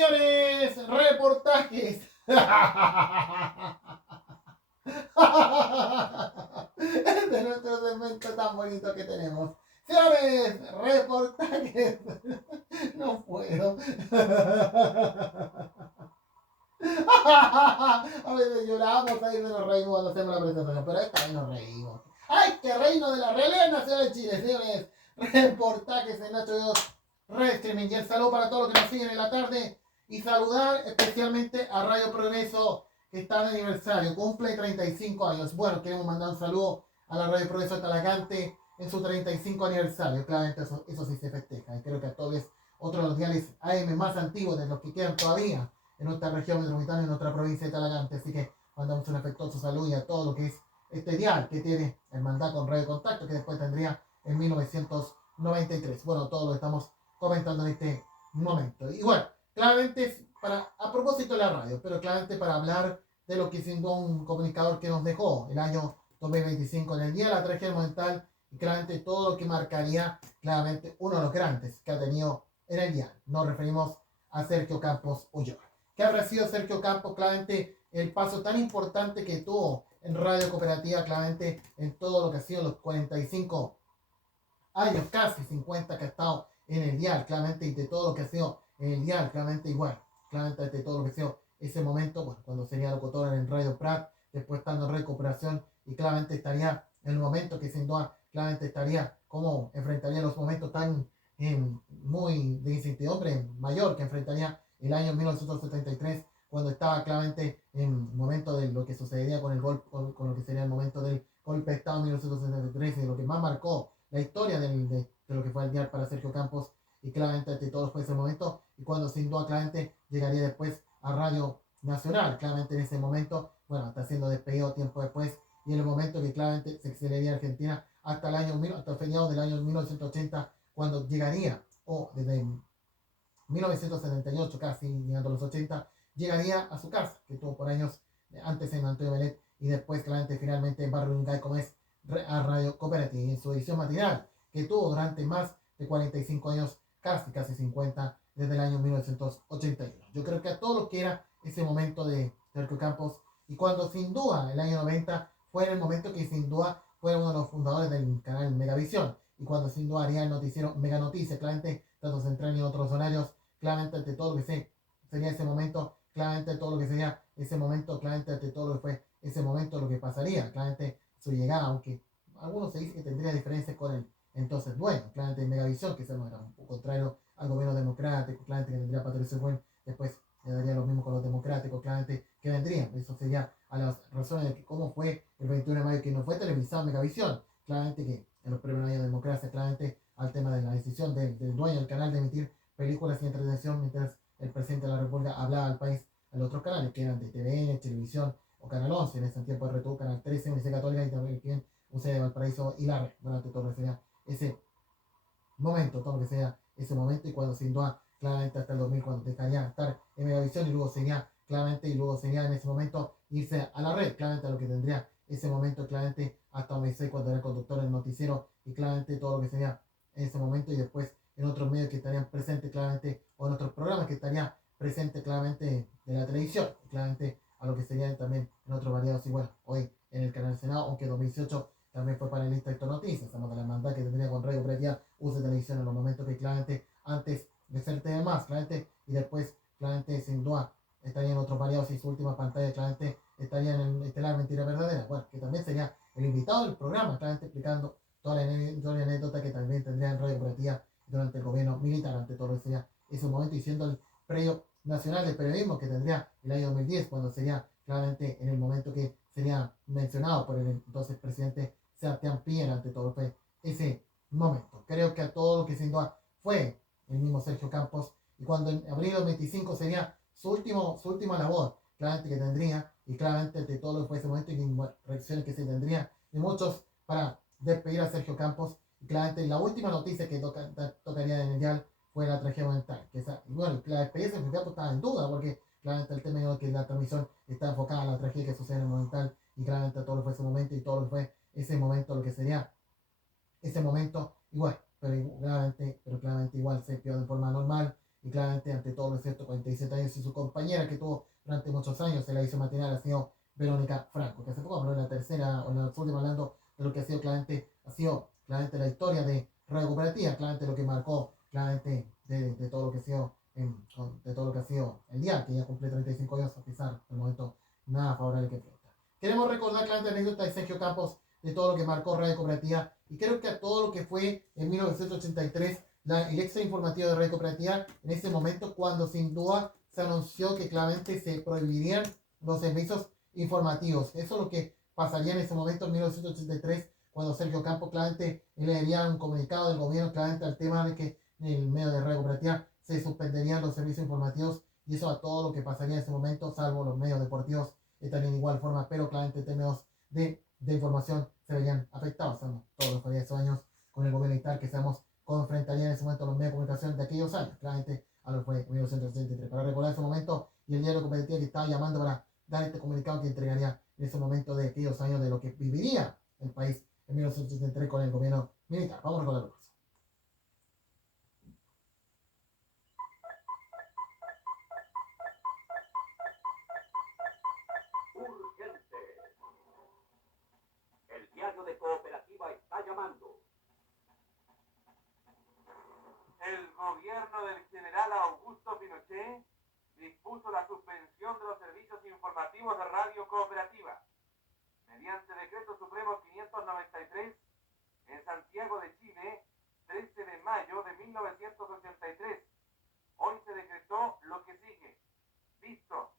Señores, reportajes. De nuestro segmento tan bonito que tenemos. Señores, reportajes. No puedo. A veces lloramos, ahí nos reímos cuando hacemos la presentación, pero esta vez nos reímos. ¡Ay, qué reino de la realidad nacional de Chile, señores! Reportajes en Nacho 2 Red Streaming. Y el saludo para todos los que nos siguen en la tarde. Y saludar especialmente a Radio Progreso, que está de aniversario, cumple 35 años. Bueno, queremos mandar un saludo a la Radio Progreso de Talagante en su 35 aniversario. Claramente eso sí se festeja. Y creo que a todos es otro de los diales AM más antiguos de los que quedan todavía en nuestra región metropolitana, en nuestra provincia de Talagante. Así que mandamos un afectuoso saludo y a todo lo que es este dial que tiene hermandad con Radio Contacto, que después tendría en 1993. Bueno, todo lo estamos comentando en este momento. Y bueno, claramente es a propósito de la radio, pero claramente para hablar de lo que siendo un comunicador que nos dejó el año 2025 en el día de la tragedia monumental, y claramente todo lo que marcaría claramente uno de los grandes que ha tenido en el día. Nos referimos a Sergio Campos Ulloa. ¿Qué habrá sido Sergio Campos? Claramente el paso tan importante que tuvo en Radio Cooperativa, claramente en todo lo que ha sido los 45 años, casi 50 que ha estado en el dial, claramente, y de todo lo que ha sido en el dial, claramente igual, claramente de todo lo que ha sido ese momento, bueno, cuando sería locutor en Radio Prat, después estando en Recuperación, y claramente estaría en el momento que sin duda, claramente estaría como enfrentaría los momentos tan muy de incertidumbre mayor que enfrentaría el año 1973, cuando estaba claramente en el momento de lo que sucedería con el golpe, con lo que sería el momento del golpe de Estado en 1973, y lo que más marcó la historia de lo que fue el dial para Sergio Campos, y claramente ante todos fue ese momento, y cuando sin duda claramente llegaría después a Radio Nacional, claramente en ese momento, bueno, hasta siendo despedido tiempo después, y en el momento que claramente se exiliaría a Argentina hasta el feriado del año 1980, cuando llegaría, o desde 1978 casi llegando a los 80, llegaría a su casa, que tuvo por años antes en Antonio Belet, y después claramente finalmente en Barrio Lingay, como es a Radio Cooperative, en su edición matinal, que tuvo durante más de 45 años, casi 50, desde el año 1981. Yo creo que a todo lo que era ese momento de Sergio Campos, y cuando sin duda el año 90 fue en el momento que sin duda fue uno de los fundadores del canal Megavisión, y cuando sin duda haría el noticiero Mega Noticias, claramente tanto central y otros horarios, claramente ante todo lo que sería ese momento, claramente todo lo que sería ese momento, claramente ante todo lo que fue ese momento, lo que pasaría, claramente su llegada, aunque algunos se dice que tendría diferencias con el entonces bueno, claramente Megavisión, que era un poco contrario al gobierno democrático, claramente que tendría Patricio Buen, después le daría lo mismo con los democráticos, claramente que vendrían, eso sería a las razones de que cómo fue el 21 de mayo que no fue televisado Megavisión, claramente que en los primeros años de democracia, claramente al tema de la decisión del dueño del canal de emitir películas y entretención, mientras el presidente de la República hablaba al país a los otros canales, que eran de TVN, Televisión o Canal 11, en ese tiempo de RTU, Canal 13, Universidad Católica, y también UC de Valparaíso y la red, durante todo lo que sea ese momento, todo lo que sea ese momento, y cuando sin duda, claramente hasta el 2000, cuando dejaría estar en Megavisión, y luego sería claramente, y luego sería en ese momento irse a la red, claramente a lo que tendría ese momento, claramente hasta 2006, cuando era conductor del noticiero, y claramente todo lo que sería en ese momento, y después en otros medios que estarían presentes claramente, o en otros programas que estarían presentes claramente de la televisión, claramente a lo que serían también en otros variados, y bueno, hoy en el canal Senado, aunque 2018 también fue panelista de Esto Noticias, estamos de la hermandad que tendría con Radio Cooperativa, UC Televisión, en los momentos que claramente antes de ser TV más, claramente, y después claramente sin duda estaría en otros variados, y su última pantalla claramente estaría en Estelar Mentira Verdadera, bueno, que también sería el invitado del programa, claramente explicando toda la anécdota que también tendría en Radio Cooperativa durante el gobierno militar, ante todo lo que sería ese momento, y siendo el premio nacional de periodismo que tendría el año 2010, cuando sería claramente en el momento que sería mencionado por el entonces presidente Sebastián Piñera, ante todo fue ese momento. Creo que a todo lo que sin duda fue el mismo Sergio Campos, y cuando en abril del 25 sería su última labor, claramente que tendría, y claramente de todo lo que fue ese momento, y bueno, reacciones que se tendría de muchos para despedir a Sergio Campos, y claramente la última noticia que tocaría en el dial fue la tragedia monumental, que bueno, la despedida de Sergio Campos estaba en duda, porque claramente el tema de que la transmisión está enfocada en la tragedia que sucede en el monumental, y claramente todo lo que fue ese momento, y todo lo que fue ese momento, lo que sería ese momento igual, pero claramente igual se quedó de forma normal, y claramente ante todo los 147 años y su compañera que tuvo durante muchos años en la edición matinal ha sido Verónica Franco, que hace poco habló en la tercera o en la última hablando de lo que ha sido claramente la historia de Radio Cooperativa, claramente lo que marcó, claramente de todo lo que ha sido de todo lo que ha sido el día, que ya cumple 35 años, a pesar del momento nada favorable que enfrenta. Queremos recordar claramente la anécdota de Sergio Campos de todo lo que marcó Radio Cooperativa y creo que a todo lo que fue en 1983 el extra informativo de Radio Cooperativa en ese momento cuando sin duda se anunció que claramente se prohibirían los servicios informativos. Eso es lo que pasaría en ese momento en 1983 cuando Sergio Campos claramente leería un comunicado del gobierno claramente al tema de que en el medio de Radio Cooperativa se suspenderían los servicios informativos y eso a todo lo que pasaría en ese momento, salvo los medios deportivos también de igual forma, pero claramente términos de información se verían afectados. Sabemos todos los que años con el gobierno militar que sabemos cómo enfrentarían en ese momento los medios de comunicación de aquellos años, claramente a lo que fue en 1963. Para recordar ese momento y el diario competitivo que estaba llamando para dar este comunicado que entregaría en ese momento de aquellos años de lo que viviría el país en 1963 con el gobierno militar. Vamos a recordarlo. El diario de Cooperativa está llamando. El gobierno del general Augusto Pinochet dispuso la suspensión de los servicios informativos de Radio Cooperativa. Mediante Decreto Supremo 593, en Santiago de Chile, 13 de mayo de 1983. Hoy se decretó lo que sigue. Visto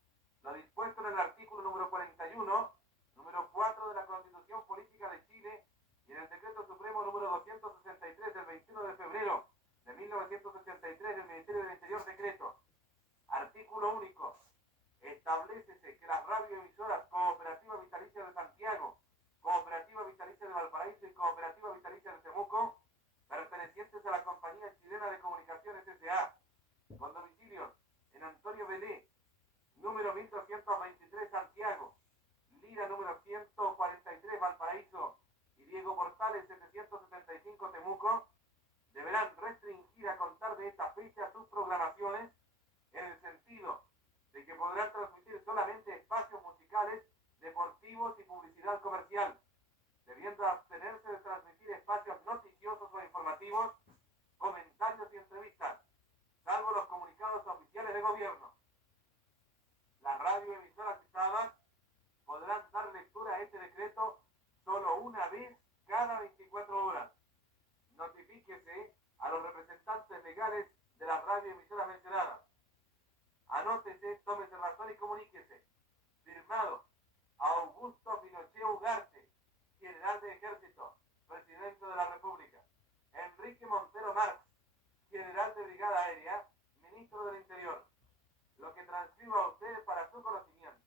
lo dispuesto en el artículo número 41, número 4 de la Constitución Política de Chile y en el Decreto Supremo número 263 del 21 de febrero de 1983 del Ministerio del Interior, decreto. Artículo único. Establécese que las radioemisoras Cooperativa Vitalicia de Santiago, Cooperativa Vitalicia de Valparaíso y Cooperativa Vitalicia de Temuco, pertenecientes a la Compañía Chilena de Comunicaciones S.A., con domicilios en Antonio Belé, número 1223 Santiago, Lira número 143 Valparaíso y Diego Portales 775 Temuco, deberán restringir a contar de esta fecha sus programaciones en el sentido de que podrán transmitir solamente espacios musicales, deportivos y publicidad comercial, debiendo abstenerse de transmitir espacios noticiosos o informativos, comentarios y entrevistas, salvo los comunicados oficiales de gobierno. Las radioemisoras citadas podrán dar lectura a este decreto solo una vez cada 24 horas. Notifíquese a los representantes legales de las radioemisoras mencionadas. Anótese, tómese razón y comuníquese. Firmado Augusto Pinochet Ugarte, general de Ejército, presidente de la República. Enrique Montero Marx, general de Brigada Aérea, ministro del Interior. Lo que transcribo a usted para su conocimiento.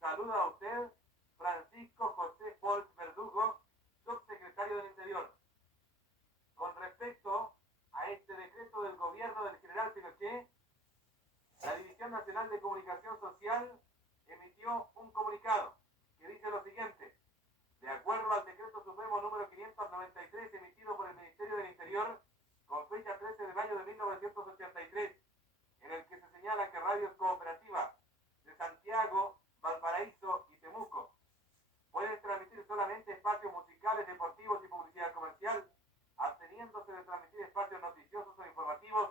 Saluda a usted, Francisco José Paul Verdugo, subsecretario del Interior. Con respecto a este decreto del gobierno del general Pinochet, la División Nacional de Comunicación Social emitió un comunicado que dice lo siguiente. De acuerdo al Decreto Supremo número 593 emitido por el Ministerio del Interior con fecha 13 de mayo de 1983, en el que se señala que radios cooperativas de Santiago, Valparaíso y Temuco pueden transmitir solamente espacios musicales, deportivos y publicidad comercial, absteniéndose de transmitir espacios noticiosos o informativos,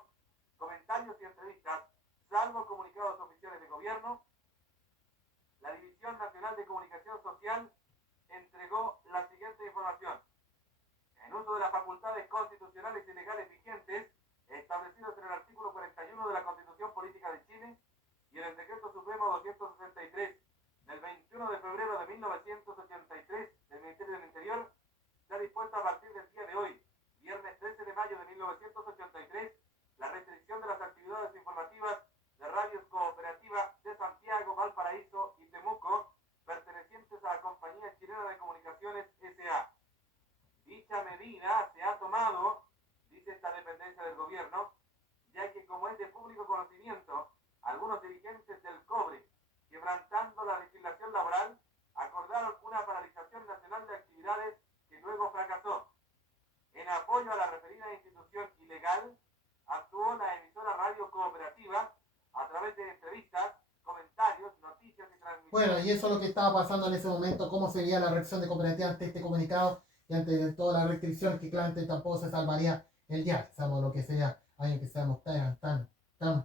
comentarios y entrevistas, salvo comunicados oficiales de gobierno. La División Nacional de Comunicación Social entregó la siguiente información. En uso de las facultades constitucionales y legales vigentes establecidos en el artículo 41 de la Constitución Política de Chile y en el Decreto Supremo 263 del 21 de febrero de 1983 del Ministerio del Interior, se ha dispuesto a partir del día de hoy, viernes 13 de mayo de 1983, la restricción de las actividades informativas de radios cooperativas de Santiago, Valparaíso y Temuco, pertenecientes a la Compañía Chilena de Comunicaciones S.A. Dicha medida se ha tomado, dice esta dependencia del gobierno, ya que como es de público conocimiento, algunos entrevistas, comentarios, noticias y transmisiones. Bueno, y eso es lo que estaba pasando en ese momento, cómo sería la reacción de Cooperativa ante este comunicado y ante toda la restricción que claramente tampoco se salvaría el día. Sabemos lo que sería año que seamos tan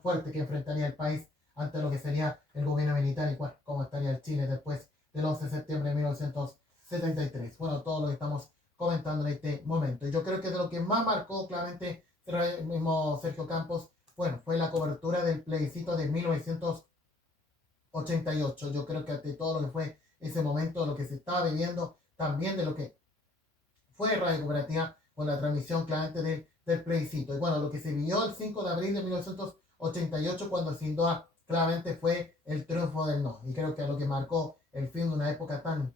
fuerte que enfrentaría el país ante lo que sería el gobierno militar y cómo estaría el Chile después del 11 de septiembre de 1973. Bueno, todo lo que estamos comentando en este momento. Y yo creo que de lo que más marcó claramente el mismo Sergio Campos, bueno, fue la cobertura del plebiscito de 1988. Yo creo que ante todo lo que fue ese momento, lo que se estaba viviendo, también de lo que fue Radio Cooperativa con la transmisión claramente del plebiscito. Y bueno, lo que se vivió el 5 de abril de 1988 cuando sin duda claramente fue el triunfo del no. Y creo que lo que marcó el fin de una época tan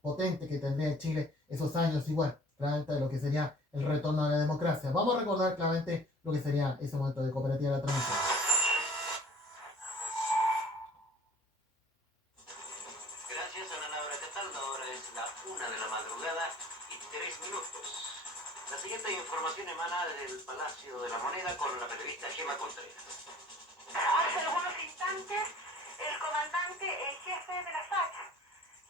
potente que tendría Chile esos años y bueno, claramente de lo que sería el retorno a la democracia. Vamos a recordar claramente lo que sería ese momento de Cooperativa de la transmisión. Gracias, Ana Laura. ¿Qué tal? Ahora es la 1 de la madrugada y 3 minutos. La siguiente información emana del Palacio de la Moneda con la periodista Gemma Contreras. Hace algunos instantes, el comandante en jefe de la FACH,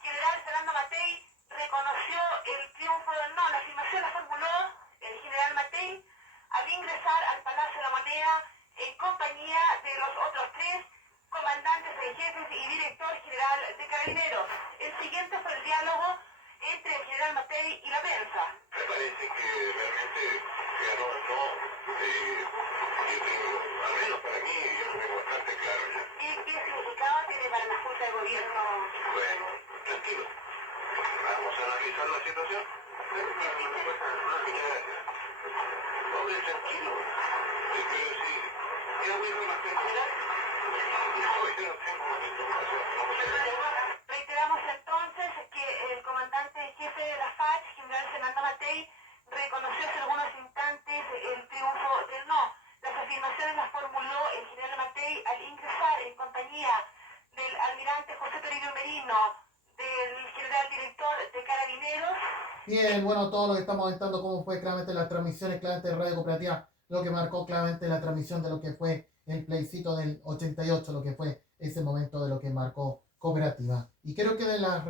general Fernando Matei, reconoció el triunfo del no. La afirmación la formuló el general Matei al ingresar al Palacio de la Moneda en compañía de los otros 3 comandantes en jefes y director general de Carabineros. El siguiente fue el diálogo entre el general Matei y la prensa. Me parece que realmente ganó el no. Yo tengo, al menos para mí, yo lo tengo bastante claro ya. ¿Y qué significado tiene para la Junta de Gobierno? Bueno, tranquilo. Vamos a analizar la situación. Pobre, tranquilo. Pero sí, ya vuelvo a terminar. Reiteramos entonces que el comandante en jefe de la FACH, general Fernando Matei, reconoció hace algunos instantes el triunfo del no. Las afirmaciones las formuló el general Matei al ingresar en compañía del almirante José Toribio Merino, del general director de Carabineros. Bien, bueno, todo lo que estamos comentando, cómo fue claramente las transmisiones claramente de Radio Cooperativa, lo que marcó claramente la transmisión de lo que fue el plebiscito del 88, lo que fue ese momento de lo que marcó Cooperativa. Y creo que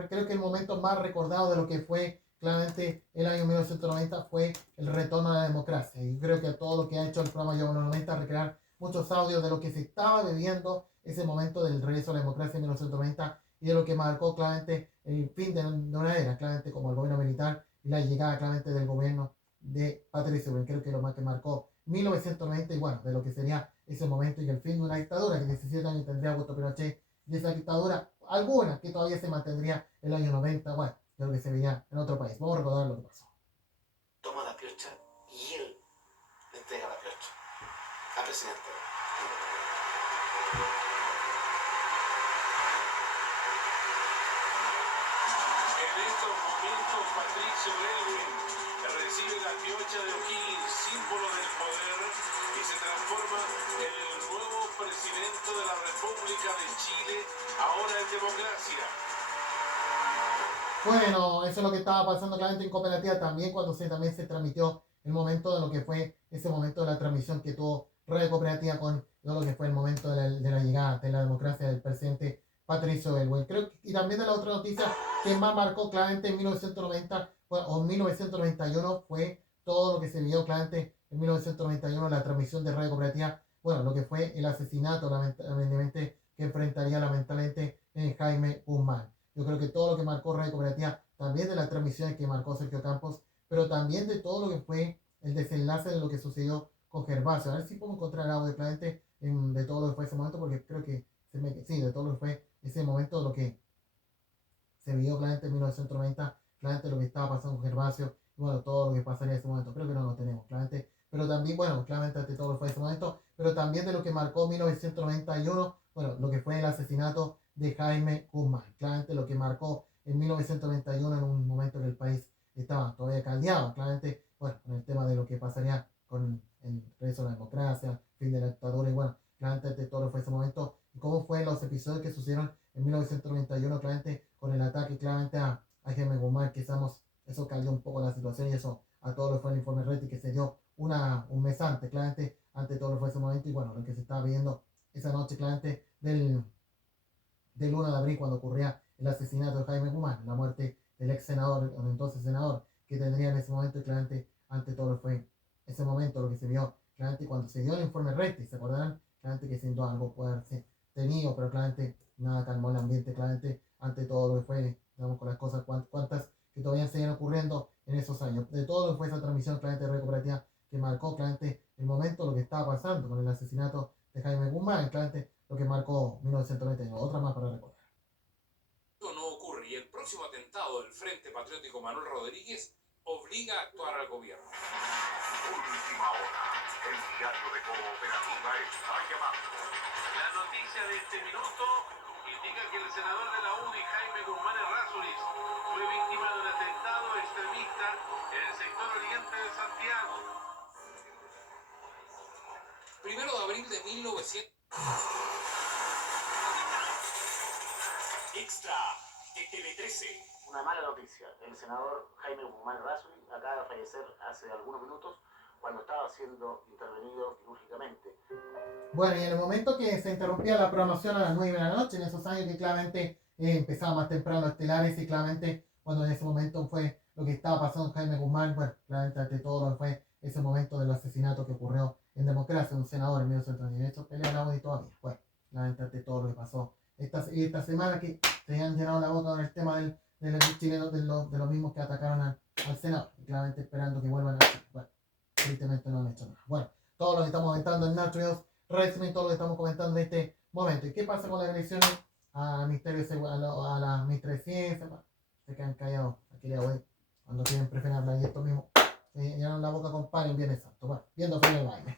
creo que el momento más recordado de lo que fue claramente el año 1990 fue el retorno a la democracia. Y creo que todo lo que ha hecho el programa Yo 90 recrear muchos audios de lo que se estaba viviendo ese momento del regreso a la democracia en 1990 y de lo que marcó claramente el fin de una era, claramente como el gobierno militar y la llegada claramente del gobierno de Patricio Aylwin. Creo que lo más que marcó 1990 y bueno, de lo que sería ese momento y el fin de una dictadura que 17 años tendría Augusto Pinochet y esa dictadura, alguna que todavía se mantendría el año 90, bueno, de lo que se veía en otro país. Vamos a recordar lo que pasó. Toma la piocha y él le entrega la piocha al presidente. En estos momentos, Patricio Aylwin recibe la piocha de O'Higgins, símbolo del poder, y se transforma en el nuevo presidente de la República de Chile, ahora en democracia. Bueno, eso es lo que estaba pasando claramente en Cooperativa también cuando también se transmitió el momento de lo que fue ese momento de la transmisión que tuvo Radio Cooperativa con lo que fue el momento de la llegada de la democracia del presidente Patricio Aylwin. Creo que, y también de la otra noticia que más marcó claramente en 1990 o 1991 fue todo lo que se vio claramente en 1991 la transmisión de Radio Cooperativa, bueno, lo que fue el asesinato lamentablemente que enfrentaría lamentablemente Jaime Guzmán. Yo creo que todo lo que marcó Radio Cooperativa, también de las transmisiones que marcó Sergio Campos, pero también de todo lo que fue el desenlace de lo que sucedió con Gervasio. A ver si puedo encontrar audio claramente de todo lo que fue ese momento, porque creo que sí, de todo lo que fue ese momento, lo que se vio claramente en 1990, claramente lo que estaba pasando con Gervasio, y bueno, todo lo que pasaría en ese momento. Creo que no lo tenemos, claramente. Pero también, bueno, claramente ante todo lo que fue ese momento, pero también de lo que marcó 1991, bueno, lo que fue el asesinato de Jaime Guzmán. Claramente lo que marcó en 1991 en un momento que el país estaba todavía caldeado. Claramente, bueno, con el tema de lo que pasaría con el regreso a la democracia, fin de la dictadura y bueno, claramente de todo lo que fue ese momento. Y cómo fue los episodios que sucedieron en 1991, claramente con el ataque claramente a Jaime Guzmán, que eso caldeó un poco la situación y eso a todo lo que fue el informe Reti que se dio un mes antes, claramente ante todo lo que fue ese momento y bueno, lo que se estaba viendo esa noche claramente del 1 de abril, cuando ocurría el asesinato de Jaime Guzmán, la muerte del ex senador, o entonces senador, que tendría en ese momento, y claramente ante todo fue ese momento lo que se vio, claramente cuando se dio el informe Rete, ¿se acordarán? Claramente que sin duda algo puede haberse tenido, pero claramente nada calmó el ambiente, claramente ante todo lo que fue, digamos, con las cosas cuantas que todavía siguen ocurriendo en esos años. De todo lo que fue esa transmisión, claramente de Radio Cooperativa, que marcó claramente el momento, lo que estaba pasando con el asesinato de Jaime Guzmán, claramente lo que marcó 1991. Otra más para recordar. No ocurre y el próximo atentado del Frente Patriótico Manuel Rodríguez obliga a actuar al gobierno. Última hora. El diario de Cooperativa está llamando. La noticia de este minuto indica que el senador de la UDI, Jaime Guzmán Errázuriz, fue víctima de un atentado extremista en el sector oriente de Santiago. 1 de abril de 1900. Extra de Tele 13. Una mala noticia. El senador Jaime Guzmán Errázuriz acaba de fallecer hace algunos minutos cuando estaba siendo intervenido quirúrgicamente. Bueno, y en el momento que se interrumpía la programación a las 9 de la noche, en esos años que claramente empezaba más temprano Estelares, y claramente cuando en ese momento fue lo que estaba pasando con Jaime Guzmán, bueno, claramente ante todo lo que fue ese momento del asesinato que ocurrió en democracia, un senador en 1998, pelea la UDI todavía. Bueno, claramente ante todo lo que pasó esta semana, que se han llenado la boca con el tema del chileno, de los mismos que atacaron al Senado, y claramente esperando que vuelvan a hacer. Bueno, evidentemente no han hecho nada. Bueno, todo lo que estamos comentando en Naturals Wrestling, todo lo que estamos comentando en este momento. ¿Y qué pasa con las elecciones a la ministra de Ciencia? Se quedan callados. Aquí le voy, cuando tienen preferencia hablar, y esto mismo se llenan la boca con pan en Viernes Santo. Bueno, viendo frío el baile.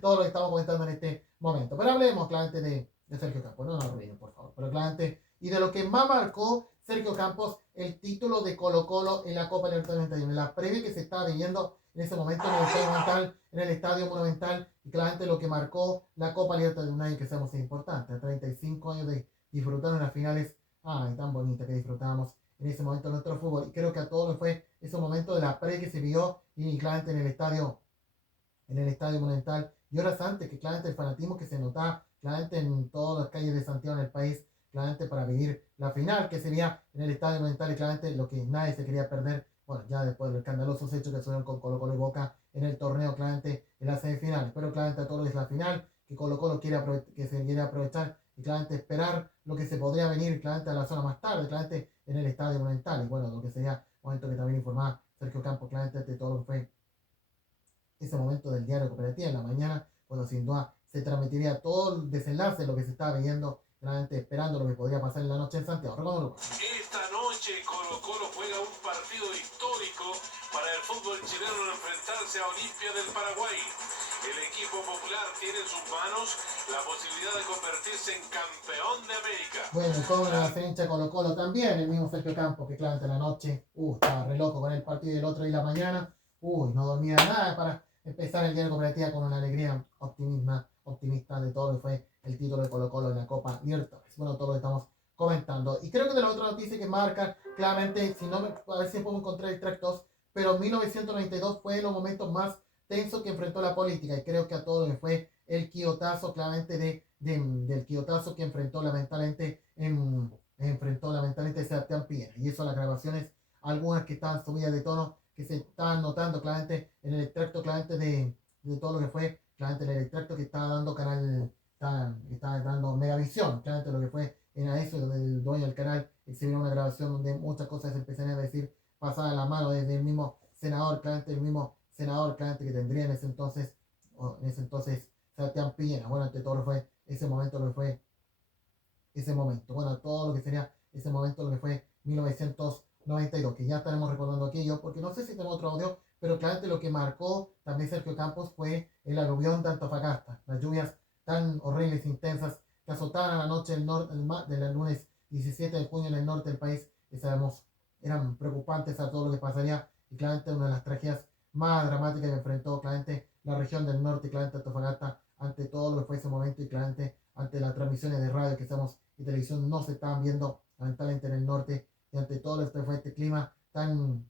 Todo lo que estamos comentando en este momento. Pero hablemos claramente de Sergio Campos. No nos olviden, por favor. Pero claramente, y de lo que más marcó Sergio Campos, el título de Colo-Colo en la Copa Libertadores 91. La previa que se estaba viviendo en ese momento en el Estadio Monumental, y claramente lo que marcó la Copa Libertadores de un año que sabemos es importante, 35 años de disfrutar unas finales tan bonitas que disfrutábamos en ese momento de nuestro fútbol, y creo que a todos fue ese momento de la pre que se vio, y claramente en el Estadio Monumental, y horas antes, que claramente el fanatismo que se notaba claramente en todas las calles de Santiago, en el país, claramente para vivir la final que sería en el Estadio Monumental, y claramente lo que nadie se quería perder. Bueno, ya después de los escandalosos hechos que sucedieron con Colo-Colo y Boca en el torneo, claramente en las semifinales, pero claramente a todo lo que es la final, que Colo-Colo que se quiere aprovechar, y claramente esperar lo que se podría venir claramente a la zona más tarde, claramente en el Estadio Monumental, y bueno, lo que sería momento que también informaba Sergio Campos, claramente de todo lo que fue ese momento del diario Cooperativa en la mañana, cuando sin duda se transmitiría todo el desenlace de lo que se estaba viviendo, realmente esperando lo que podría pasar en la noche en Santiago. Recuérdalo. Esta noche Colo-Colo juega un partido histórico para el fútbol chileno al enfrentarse a Olimpia del Paraguay. El equipo popular tiene en sus manos la posibilidad de convertirse en campeón de América. Bueno, con la hincha Colo-Colo también, el mismo Sergio Campos, que claramente la noche, estaba re loco con el partido del otro y la mañana, no dormía nada para empezar el diario Cooperativa con una alegría optimista de todo lo que fue el título de Colo-Colo en la Copa Libertadores. Bueno, todo lo que estamos comentando. Y creo que de la otra noticia que marca claramente, a ver si puedo encontrar el track 2, pero 1992 fue los momentos más tensos que enfrentó la política, y creo que a todo lo que fue el quiotazo claramente del quiotazo que enfrentó lamentablemente Sebastián Piñera. Y eso, las grabaciones, algunas que estaban subidas de tono, que se estaban notando claramente en el extracto claramente de todo lo que fue claramente en el extracto que estaba dando estaba dando Megavisión, claramente lo que fue en eso del dueño del canal, exhibieron una grabación donde muchas cosas se empezaron a decir pasadas a la mano desde el mismo senador, claramente que tendría en ese entonces Sebastián Piñera. Bueno, ante todo fue ese momento lo que fue ese momento. Bueno, todo lo que sería ese momento lo que fue 1992, que ya estaremos recordando aquello, porque no sé si tenemos otro audio, pero claramente lo que marcó también Sergio Campos fue el aluvión de Antofagasta, las lluvias tan horribles, intensas, que azotaban a la noche del lunes 17 de junio en el norte del país, que sabemos eran preocupantes a todo lo que pasaría, y claramente una de las tragedias más dramáticas que enfrentó claramente la región del norte, y claramente Antofagasta, ante todo lo que fue ese momento, y claramente ante las transmisiones de radio que estamos y televisión no se estaban viendo lamentablemente en el norte, y ante todo este fue este clima tan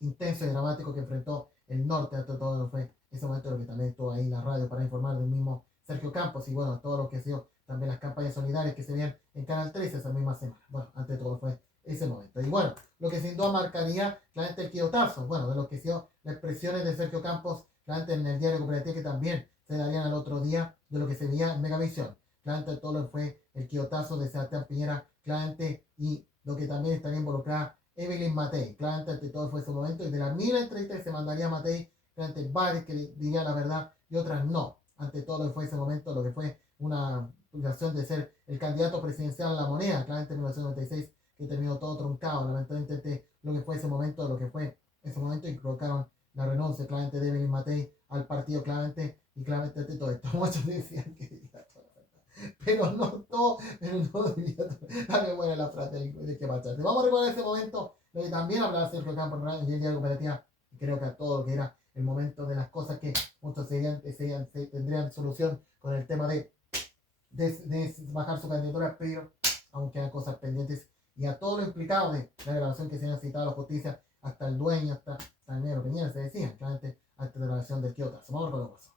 intenso y dramático que enfrentó el norte, ante todo lo que fue ese momento, lo que también estuvo ahí la radio para informar del mismo Sergio Campos y bueno, todo lo que ha sido también las campañas solidarias que se veían en Canal 13 esa misma semana. Bueno, ante todo fue ese momento. Y bueno, lo que sin duda marcaría claramente el quiotazo, bueno, de lo que ha sido las expresiones de Sergio Campos claramente en el diario Cooperativo, que también se darían al otro día de lo que se veía en Megavisión. Claramente todo lo que fue el quiotazo de Sebastián Piñera, claramente, y lo que también estaría involucrada Evelyn Matei. Claramente ante todo fue ese momento, y de las 1000 entrevistas que se mandaría a Matei, claramente varias que dirían la verdad y otras no. Ante todo lo que fue ese momento, lo que fue una publicación de ser el candidato presidencial a la moneda, claramente en 1996, que terminó todo truncado. Lamentablemente lo que fue ese momento, y colocaron la renuncia claramente de Evelyn Matei al partido, claramente, y claramente ante todo esto. Muchos decían que diría toda la verdad, pero no diría todo. Dale buena la frase de que marcharte. Vamos a recordar ese momento, lo que también hablaba Sergio Campos en el diario Cooperativa, y creo que a todo lo que era el momento de las cosas que muchos tendrían solución con el tema de bajar su candidatura, pero aún quedan cosas pendientes, y a todo lo implicado de la grabación que se han citado a la justicia, hasta el dueño, hasta el negro Peñera, se decía claramente antes de la grabación del quiotazo. Vamos a ver lo que pasó.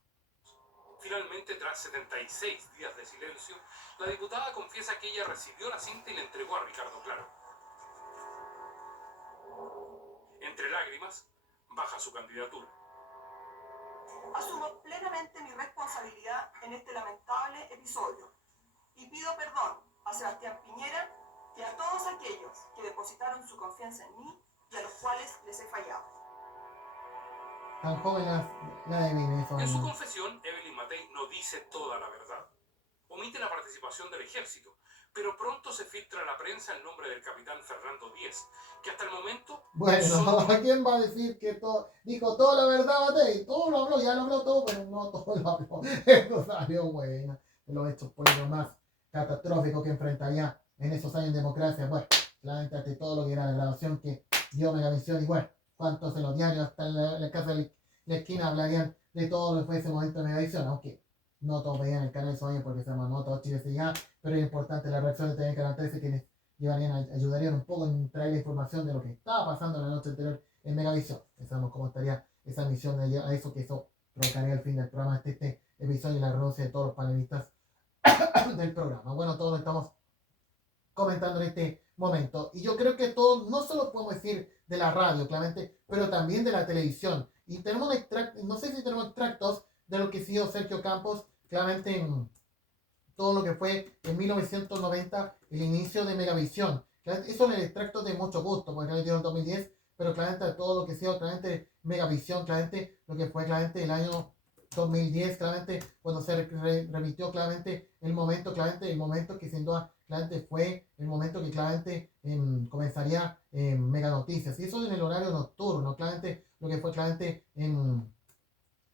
Finalmente, tras 76 días de silencio, la diputada confiesa que ella recibió la cinta y la entregó a Ricardo Claro. Entre lágrimas, baja su candidatura. Asumo plenamente mi responsabilidad en este lamentable episodio y pido perdón a Sebastián Piñera y a todos aquellos que depositaron su confianza en mí y a los cuales les he fallado. Tan joven la Evelyn, eso. En su confesión, Evelyn Matei no dice toda la verdad. Omite la participación del ejército, pero pronto se filtra a la prensa el nombre del capitán Fernando Díez, que hasta el momento... Bueno, ¿quién va a decir que dijo toda la verdad, Matei? Todo lo habló, ya lo habló todo, pero no todo lo habló. Eso salió buena. De los hechos políticos más catastróficos que enfrentaría en esos años en democracia. Bueno, claramente ante todo lo que era la grabación que dio Megavisión, y bueno, cuántos en los diarios, hasta en la casa de la esquina, hablarían de todo lo que fue ese momento de Megavisión, aunque no todos veían el canal esos años porque se llama No Todo Chile se llama, pero es importante la reacción de TV Canal 13, quienes ayudarían un poco en traer la información de lo que estaba pasando la noche anterior en Megavisión. Pensamos cómo estaría esa misión de a eso, que eso provocaría el fin del programa, este episodio, y la renuncia de todos los panelistas del programa. Bueno, todos lo estamos comentando en este momento, y yo creo que todo, no solo podemos decir de la radio, claramente, pero también de la televisión, y tenemos no sé si tenemos extractos de lo que ha sido Sergio Campos, claramente en todo lo que fue en 1990 el inicio de Megavisión. Eso en el extracto de mucho gusto, porque claramente en 2010, pero claramente todo lo que ha sido claramente Megavisión, claramente lo que fue claramente el año 2010, claramente cuando se remitió claramente el momento que sin duda claramente fue el momento que claramente comenzaría Mega Noticias, y eso en el horario nocturno, claramente lo que fue claramente en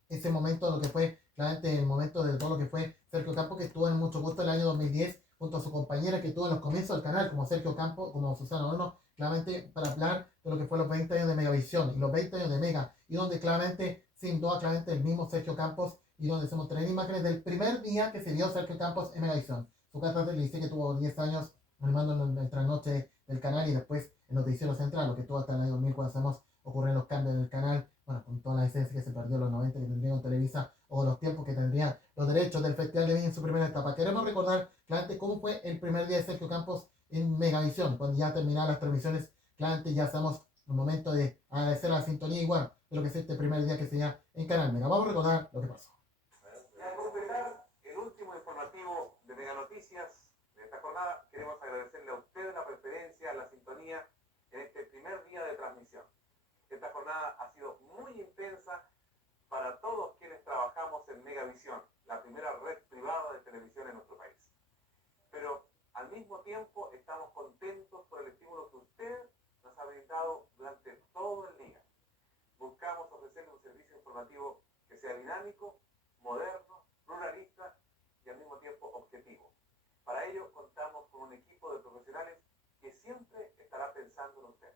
ese momento, lo que fue claramente el momento de todo lo que fue Sergio Campos, que estuvo en Mucho Gusto el año 2010 junto a su compañera que tuvo en los comienzos del canal, como Sergio Campos, como Susana Horno, claramente para hablar de lo que fue los 20 años de Megavisión y los 20 años de Mega, y donde claramente, sin duda, claramente el mismo Sergio Campos, y donde se mostraron imágenes del primer día que se dio Sergio Campos en Megavisión. Su carta le dice que tuvo 10 años animando en el trasnoche del canal, y después el noticiero central, lo que tuvo hasta el año 2000 cuando hacemos ocurrir los cambios en el canal, bueno, con toda la esencia que se perdió en los 90 que tendría con Televisa, o los tiempos que tendría los derechos del Festival de Viña en su primera etapa. Queremos recordar claramente cómo fue el primer día de Sergio Campos en Megavisión, cuando ya terminaron las transmisiones. Claramente ya estamos en el momento de agradecer la sintonía, y bueno, de lo que es este primer día que se llama en Canal Mega. Vamos a recordar lo que pasó. Para completar el último informativo de Mega Noticias de esta jornada, queremos agradecerle a usted la preferencia, la sintonía en este primer día de transmisión. Esta jornada ha sido muy intensa para todos quienes trabajamos en Megavisión, la primera red privada de televisión en nuestro país. Pero al mismo tiempo estamos contentos por el estímulo que usted nos ha brindado durante todo el día. Buscamos ofrecerle un servicio informativo que sea dinámico, moderno, pluralista y al mismo tiempo objetivo. Para ello contamos con un equipo de profesionales que siempre estará pensando en usted.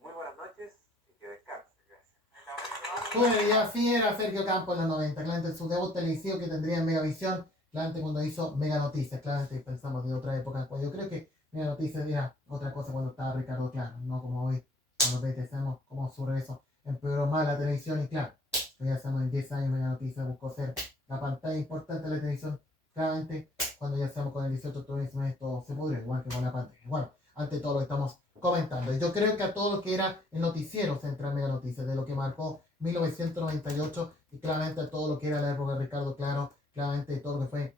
Muy buenas noches y que descanse. Gracias. Bueno, y así era Sergio Campos en los 90, claramente su debut televisivo que tendría en Megavisión, claramente cuando hizo Mega Noticias, claramente pensamos de otra época, pues yo creo que Mega Noticias era otra cosa cuando estaba Ricardo Claro, no como hoy, cuando pensamos cómo su regreso empeoró más la televisión, y claro, ya estamos en 10 años, Mega Noticias buscó ser la pantalla importante de la televisión, claramente cuando ya estamos con el 18 de octubre, esto se pudrió, igual que con la pandemia. Bueno, ante todo lo que estamos comentando. Y yo creo que a todo lo que era el noticiero Central Mega Noticias, de lo que marcó 1998, y claramente a todo lo que era la época de Ricardo Claro, claramente todo lo que fue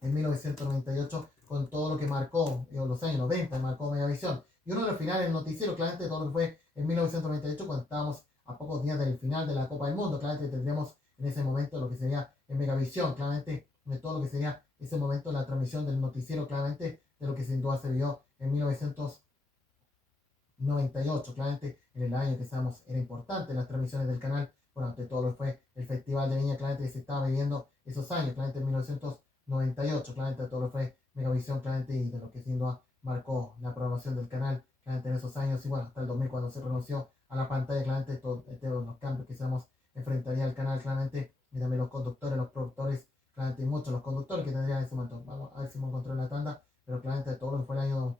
en 1998, con todo lo que marcó, los años 90, marcó Megavisión. Y uno de los finales del noticiero, claramente todo lo que fue en 1998, cuando estábamos a pocos días del final de la Copa del Mundo, claramente tendríamos en ese momento lo que sería en Megavisión, claramente de todo lo que sería ese momento la transmisión del noticiero, claramente de lo que sin duda se vio en 1998, claramente en el año que estábamos era importante las transmisiones del canal, bueno, ante todo lo que fue el Festival de Viña, claramente que se estaba viviendo esos años, claramente en 1998, claramente todo lo que fue Megavisión, claramente y de lo que sin duda marcó la programación del canal, claramente en esos años y bueno, hasta el 2000 cuando se conoció a la pantalla, claramente todos los cambios que se enfrentaría al canal, claramente, y también los conductores, los productores, claramente muchos los conductores que tendrían en ese momento. Vamos a ver si me encontré en la tanda, pero claramente todo lo que fue el año,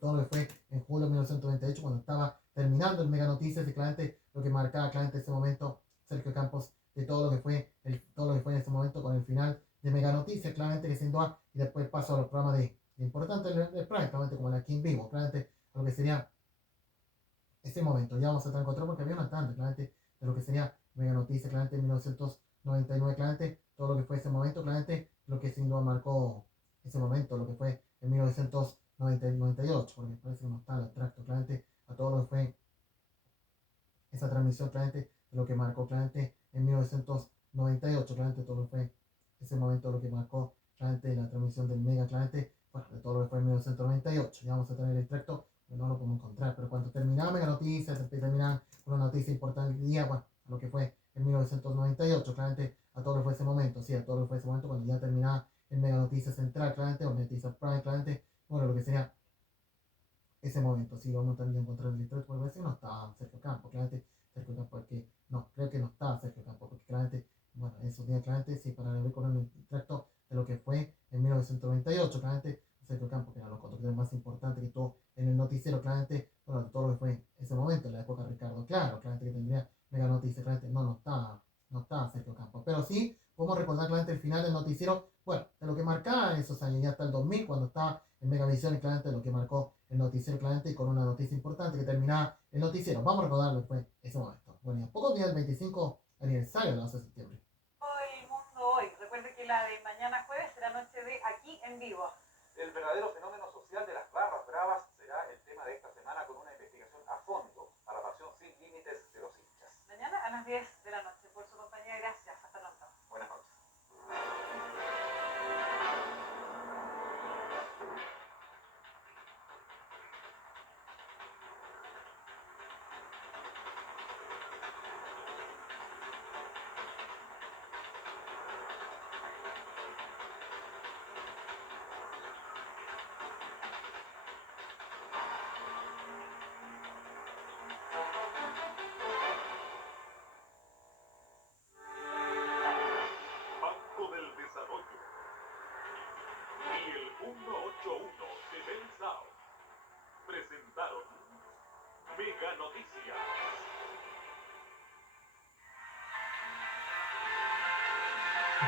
todo lo que fue en julio de 1998, cuando estaba terminando el Mega Noticias, y claramente lo que marcaba claramente ese momento Sergio Campos de todo lo que fue todo lo que fue en ese momento con el final de Mega Noticias, claramente que sin duda, y después paso a los programas de importantes del Prime, claramente como el Aquí en Vivo, claramente lo que sería ese momento. Ya vamos a encontrar porque había una tanda, claramente, de lo que sería Mega Noticias, claramente en 1999, claramente todo lo que fue ese momento, claramente lo que sin duda marcó ese momento, lo que fue en 1998, porque parece que no está el extracto, claramente a todo lo que fue esa transmisión, claramente de lo que marcó claramente en 1998, claramente todo lo que fue ese momento, lo que marcó claramente la transmisión del Mega, claramente, bueno, de todo lo que fue en 1998. Ya vamos a tener el extracto, no lo podemos encontrar, pero cuando terminaba Mega Noticias, terminaba una noticia importante del día, bueno, a lo que fue en 1998, claramente a todo lo que fue ese momento, sí, a todo lo que fue ese momento cuando ya terminaba en Mega Noticias Central, claramente, o Noticias Prime, claramente, bueno, lo que sería ese momento, sí, vamos también a encontrar el extracto, porque parece que no estaba Sergio Campos, claramente, Sergio Campos, porque, no, creo que no estaba Sergio Campos, porque claramente, bueno, esos días, claramente, sí, para ver con el extracto de lo que fue en 1998, claramente, Sergio Campos, que era los conductores más importantes que tuvo en el noticiero, claramente, bueno, todo lo que fue ese momento, en la época de Ricardo Claro, claramente que tendría Mega Noticias, claramente, no estaba Sergio Campos, pero sí, podemos recordar claramente el final del noticiero, bueno, de lo que marcaba en esos años, ya hasta el 2000, cuando estaba en Megavisión, y claramente lo que marcó el noticiero, claramente, y con una noticia importante que terminaba el noticiero. Vamos a recordar lo que fue ese momento. Bueno, y a pocos días del 25 aniversario del 11 de septiembre. El mundo hoy. Recuerde que la de mañana jueves será noche de Aquí en Vivo. El verdadero fenómeno social de las barras bravas será el tema de esta semana con una investigación a fondo a la pasión sin límites de los hinchas. Mañana a las 10 de la noche. Por su compañía, gracias. Hasta pronto. Buenas noches. Banco del Desarrollo y el 181 de Belsao presentaron Mega Noticias.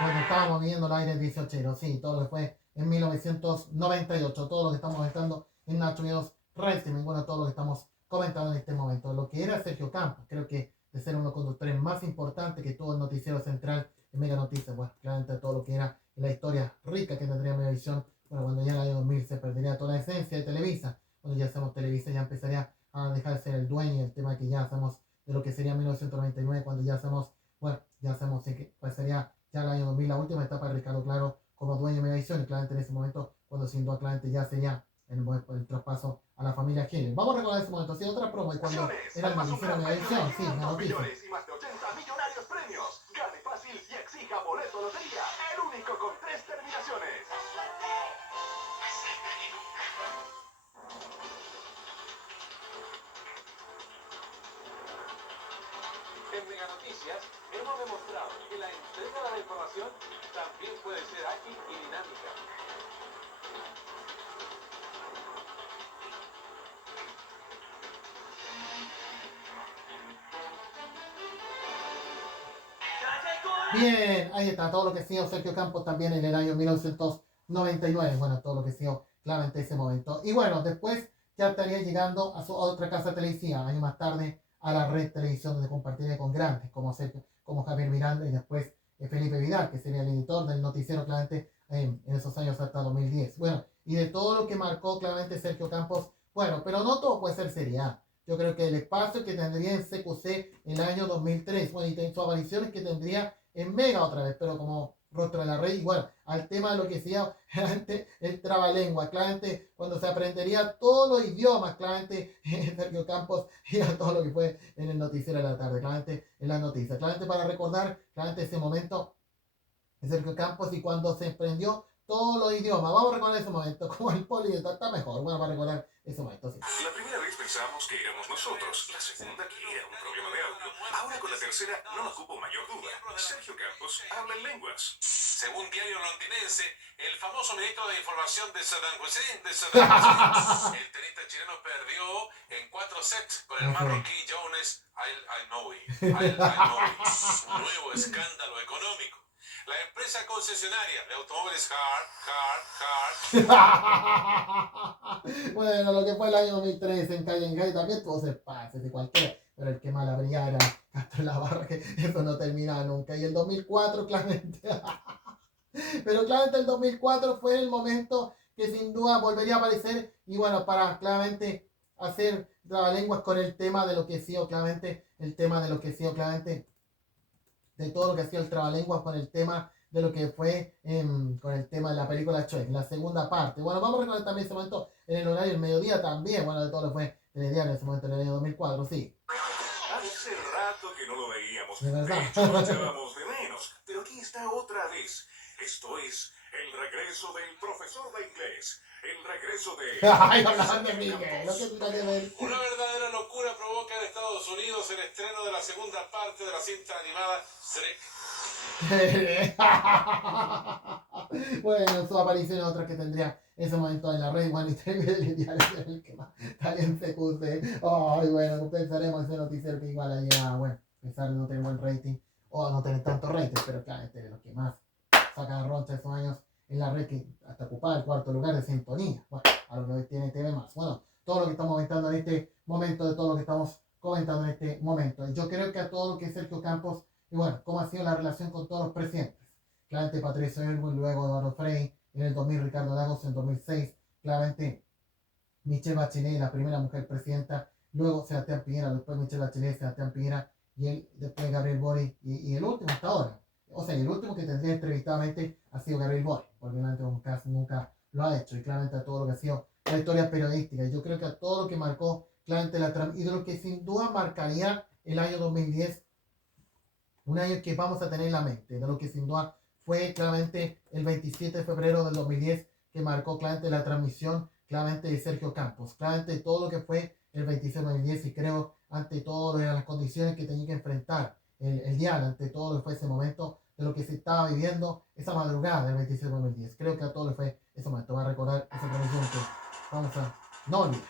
Bueno, estábamos viendo el aire 18, sí, todo lo que fue en 1998, todo lo que estamos comentando en Nacho Videos Wrestling, bueno, todo lo que estamos comentando en este momento, lo que era Sergio Campos, creo que de ser uno de los conductores más importantes que tuvo el noticiero central en Mega Noticias, bueno, claramente todo lo que era la historia rica que tendría Megavisión, bueno, cuando ya en el año 2000 se perdería toda la esencia de Televisa, cuando ya hacemos Televisa ya empezaría a dejar de ser el dueño, el tema que ya hacemos de lo que sería 1999, cuando ya hacemos, bueno, ya hacemos que pasaría ya el año 2000, la última etapa de Ricardo Claro como dueño de Megavisión, y claramente en ese momento, cuando sin duda claramente ya sería el traspaso a la familia Giles. Vamos a recordar ese momento, sí, otra promo, y cuando era el noticiero de Megavisión, sí, la noticia. Y más de 80 millonarios premios. Gane fácil y exija boleto lotería. El único con 3 terminaciones. En Mega Noticias hemos demostrado que la entrega de la información también puede ser ágil y dinámica. ¡Ya llegó Bien, ahí está, todo lo que ha sido Sergio Campos también en el año 1999. Bueno, todo lo que ha sido claramente ese momento. Y bueno, después ya estaría llegando a su otra casa televisiva, años más tarde, a la red televisión, donde compartiría con grandes como Sergio, como Javier Miranda y después Felipe Vidal, que sería el editor del noticiero claramente en esos años hasta 2010. Bueno, y de todo lo que marcó claramente Sergio Campos, bueno, pero no todo puede ser seriedad. Yo creo que el espacio que tendría en CQC en el año 2003, bueno, y sus apariciones que tendría en Mega otra vez, pero como rostro de la red, igual, al tema de lo que decía claramente el trabalengua, claramente cuando se aprendería todos los idiomas, claramente Sergio Campos y a todo lo que fue en el noticiero de la tarde, claramente en las noticias, claramente para recordar, claramente ese momento de Sergio Campos y cuando se emprendió todos los idiomas. Vamos a recordar ese momento, como el poli está mejor, bueno, para recordar ese momento, sí. La primera vez pensamos que éramos nosotros, la segunda que era un problema de audio. Ahora con la tercera no nos cupo mayor duda. Sergio Campos habla en lenguas. Según diario londinense, el famoso ministro de Información de Saddam Hussein, el tenista chileno perdió en 4 sets con el marroquí Jones Al-Nouri. Nuevo escándalo económico. La empresa concesionaria de automóviles Bueno, lo que fue el año 2013 en Calle en Calle también tuvo ese pase de cualquiera, pero el que mal abría era Castro Lavarra, que eso no terminaba nunca. Y el 2004 claramente, pero claramente el 2004 fue el momento que sin duda volvería a aparecer y bueno, para claramente hacer trabalenguas con el tema de lo que ha sido claramente, el tema de lo que ha sido claramente de todo lo que hacía el trabalenguas con el tema de lo que fue con el tema de la película Shrek, la segunda parte. Bueno, vamos a recordar también ese momento en el horario del mediodía también, bueno, de todo lo que fue telediario en ese momento en el año 2004, sí. Hace rato que no lo veíamos. De verdad. De hecho, lo echábamos de menos. Pero aquí está otra vez. Esto es el regreso del profesor de inglés. El regreso de... Ay, hablaban de Miguel, no te que ver. Una verdadera locura provoca en Estados Unidos el estreno de la segunda parte de la cinta animada Shrek. Bueno, su aparición en otras que tendría ese momento en la red, bueno, y telediario el que más también se cuse. Ay, bueno, pensaremos ese noticiero que igual allá, bueno, a pesar de no tener buen rating, o no tener tanto rating, pero claro, este es lo que más saca roncha esos años en la red, que hasta ocupaba el cuarto lugar de sintonía. Bueno, a lo que hoy tiene TV más. Bueno, todo lo que estamos comentando en este momento, de todo lo que estamos comentando en este momento. Yo creo que a todo lo que es Sergio Campos, y bueno, cómo ha sido la relación con todos los presidentes. Claramente Patricio Aylwin, luego Eduardo Frei, en el 2000 Ricardo Lagos, en el 2006, claramente Michelle Bachelet, la primera mujer presidenta, luego Sebastián Piñera, después Michelle Bachelet, Sebastián Piñera, y él, después Gabriel Boric, y el último hasta ahora. O sea, el último que tendría entrevistadamente ha sido Gabriel Boric, porque nunca lo ha hecho, y claramente a todo lo que ha sido la historia periodística. Y yo creo que a todo lo que marcó claramente y de lo que sin duda marcaría el año 2010, un año que vamos a tener en la mente, de lo que sin duda fue claramente el 27 de febrero del 2010, que marcó claramente la transmisión claramente de Sergio Campos, claramente todo lo que fue el 26 de 2010, y creo ante todo las condiciones que tenía que enfrentar el dial, ante todo lo que fue ese momento de lo que se estaba viviendo esa madrugada del 26 de 2010. Creo que a todo le fue ese momento. Va a recordar esa transmisión que vamos a no olvidar.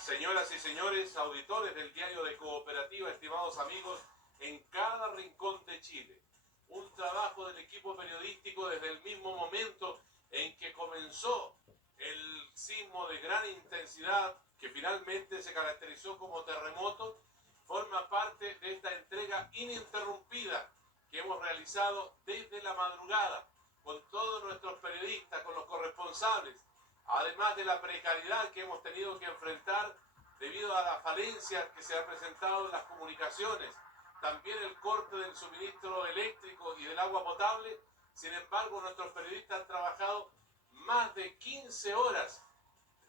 Señoras y señores, auditores del Diario de Cooperativa, estimados amigos, en cada rincón de Chile, un trabajo del equipo periodístico desde el mismo momento en que comenzó el sismo de gran intensidad que finalmente se caracterizó como terremoto, forma parte de esta entrega ininterrumpida que hemos realizado desde la madrugada con todos nuestros periodistas, con los corresponsables, además de la precariedad que hemos tenido que enfrentar debido a la falencia que se ha presentado en las comunicaciones, también el corte del suministro eléctrico y del agua potable. Sin embargo, nuestros periodistas han trabajado más de 15 horas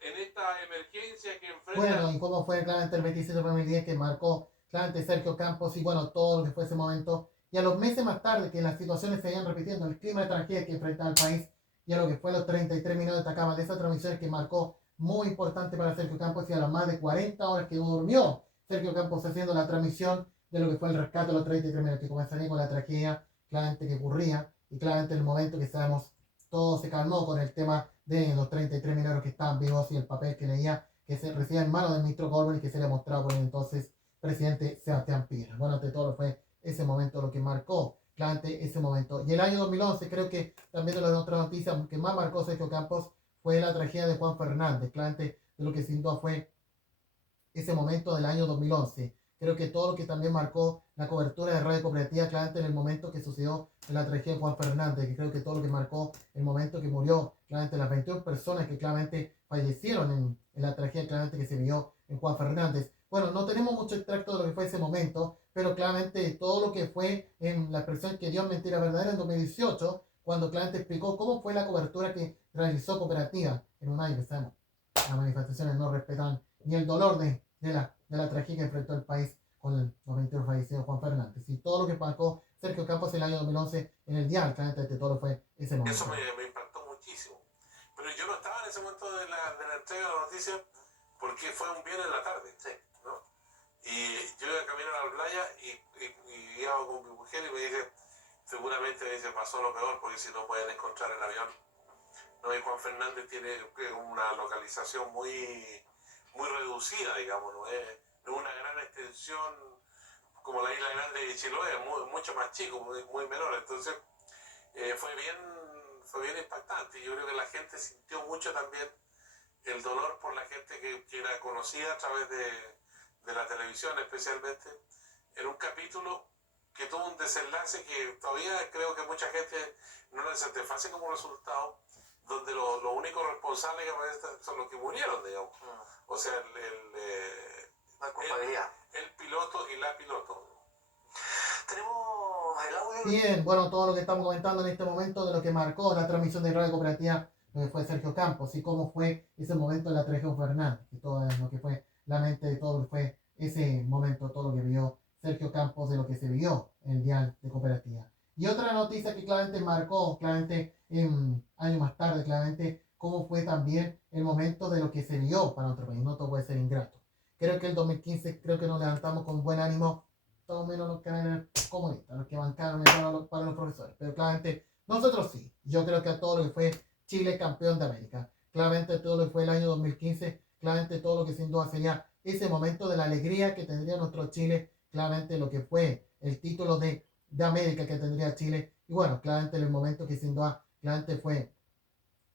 en esta emergencia que enfrenta... Bueno, y cómo fue claramente el 27 de 2010 que marcó claramente Sergio Campos, y bueno, todo lo que fue ese momento, y a los meses más tarde que las situaciones se iban repitiendo, el clima de tragedia que enfrentaba el país, y a lo que fue los 33 minutos de Atacama, de esa transmisión que marcó muy importante para Sergio Campos, y a las más de 40 horas que durmió Sergio Campos haciendo la transmisión de lo que fue el rescate de los 33 minutos, que comenzaría con la tragedia claramente que ocurría, y claramente en el momento que sabemos todo se calmó con el tema de los 33 mineros que estaban vivos y el papel que leía, que se recibía en manos del ministro Goldberg y que se le mostraba por el entonces presidente Sebastián Piñera. Bueno, ante todo fue ese momento lo que marcó claramente ese momento. Y el año 2011, creo que también de las otras noticias que más marcó Sergio Campos fue la tragedia de Juan Fernández, claramente de lo que sin duda fue ese momento del año 2011. Creo que todo lo que también marcó la cobertura de Radio Cooperativa, claramente en el momento que sucedió la tragedia de Juan Fernández, que creo que todo lo que marcó el momento que murió, claramente las 21 personas que claramente fallecieron en la tragedia, claramente que se vio en Juan Fernández. Bueno, no tenemos mucho extracto de lo que fue ese momento, pero claramente todo lo que fue en la expresión que dio en Mentira Verdadera en 2018, cuando claramente explicó cómo fue la cobertura que realizó Cooperativa en un año que sabemos, las manifestaciones no respetan ni el dolor de la tragedia que enfrentó el país con el 91 fallecido Juan Fernández. Y todo lo que marcó Sergio Campos en el año 2011 en el dial, claramente todo fue ese momento. Eso me impactó muchísimo. Pero yo no estaba en ese momento de la entrega de la noticia porque fue un viernes en la tarde, ¿no? Y yo iba a caminar a la playa y iba con mi mujer y me dice, seguramente me dice, pasó lo peor porque si no pueden encontrar el avión. ¿No? Y Juan Fernández tiene una localización muy reducida, digamos, no es una gran extensión como la isla grande de Chiloé, mucho más chico, muy menor. Entonces fue bien impactante. Yo creo que la gente sintió mucho también el dolor por la gente que era conocida a través de la televisión, especialmente en un capítulo que tuvo un desenlace que todavía creo que mucha gente no le satisface como resultado, donde los únicos responsables que aparecen son los que murieron, digamos. O sea, el piloto y la piloto. Tenemos el audio. Bien, bueno, todo lo que estamos comentando en este momento de lo que marcó la transmisión de Radio Cooperativa, lo que fue Sergio Campos y cómo fue ese momento de la tragedia de Fernández, y todo lo que fue la mente de todo lo que fue ese momento, todo lo que vio Sergio Campos de lo que se vivió en el dial de Cooperativa. Y otra noticia que claramente marcó, claramente años más tarde, claramente cómo fue también el momento de lo que se vio para otro país. No todo puede ser ingrato. Creo que el 2015, creo que nos levantamos con buen ánimo, todo menos los que eran comunistas, los que bancaron para los profesores. Pero claramente nosotros sí. Yo creo que a todo lo que fue Chile campeón de América, claramente todo lo que fue el año 2015, claramente todo lo que sin duda sería ese momento de la alegría que tendría nuestro Chile, claramente lo que fue el título de América que tendría Chile. Y bueno, claramente el momento que sin duda, claramente fue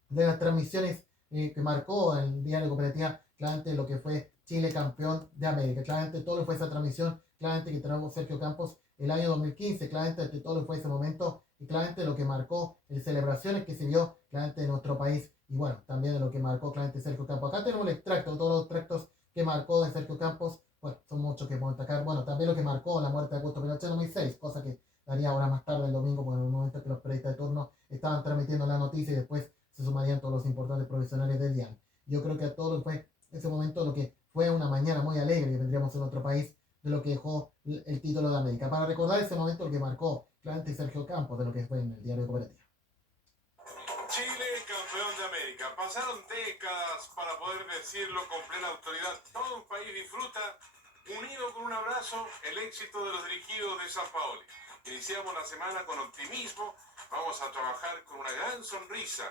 de las transmisiones que marcó el Diario de Cooperativa, claramente lo que fue Chile campeón de América. Claramente todo lo que fue esa transmisión, claramente que trajo Sergio Campos el año 2015, claramente todo lo que fue ese momento y claramente lo que marcó en celebraciones que se vio claramente en nuestro país y bueno, también de lo que marcó claramente Sergio Campos. Acá tenemos el extracto, todos los extractos que marcó de Sergio Campos, bueno, son muchos que podemos destacar. Bueno, también lo que marcó la muerte de Augusto Pinochet en 2006, cosa que daría ahora más tarde el domingo, porque en el momento que los periodistas de turno estaban transmitiendo la noticia y después se sumarían todos los importantes profesionales del diario. Yo creo que a todo lo que fue ese momento, lo que fue una mañana muy alegre que tendríamos en otro país, de lo que dejó el título de América. Para recordar ese momento, lo que marcó claramente Sergio Campos, de lo que fue en el Diario de Cooperativa. Chile, campeón de América. Pasaron décadas para poder decirlo con plena autoridad. Todo un país disfruta, unido con un abrazo, el éxito de los dirigidos de San Paoli. Iniciamos la semana con optimismo, vamos a trabajar con una gran sonrisa,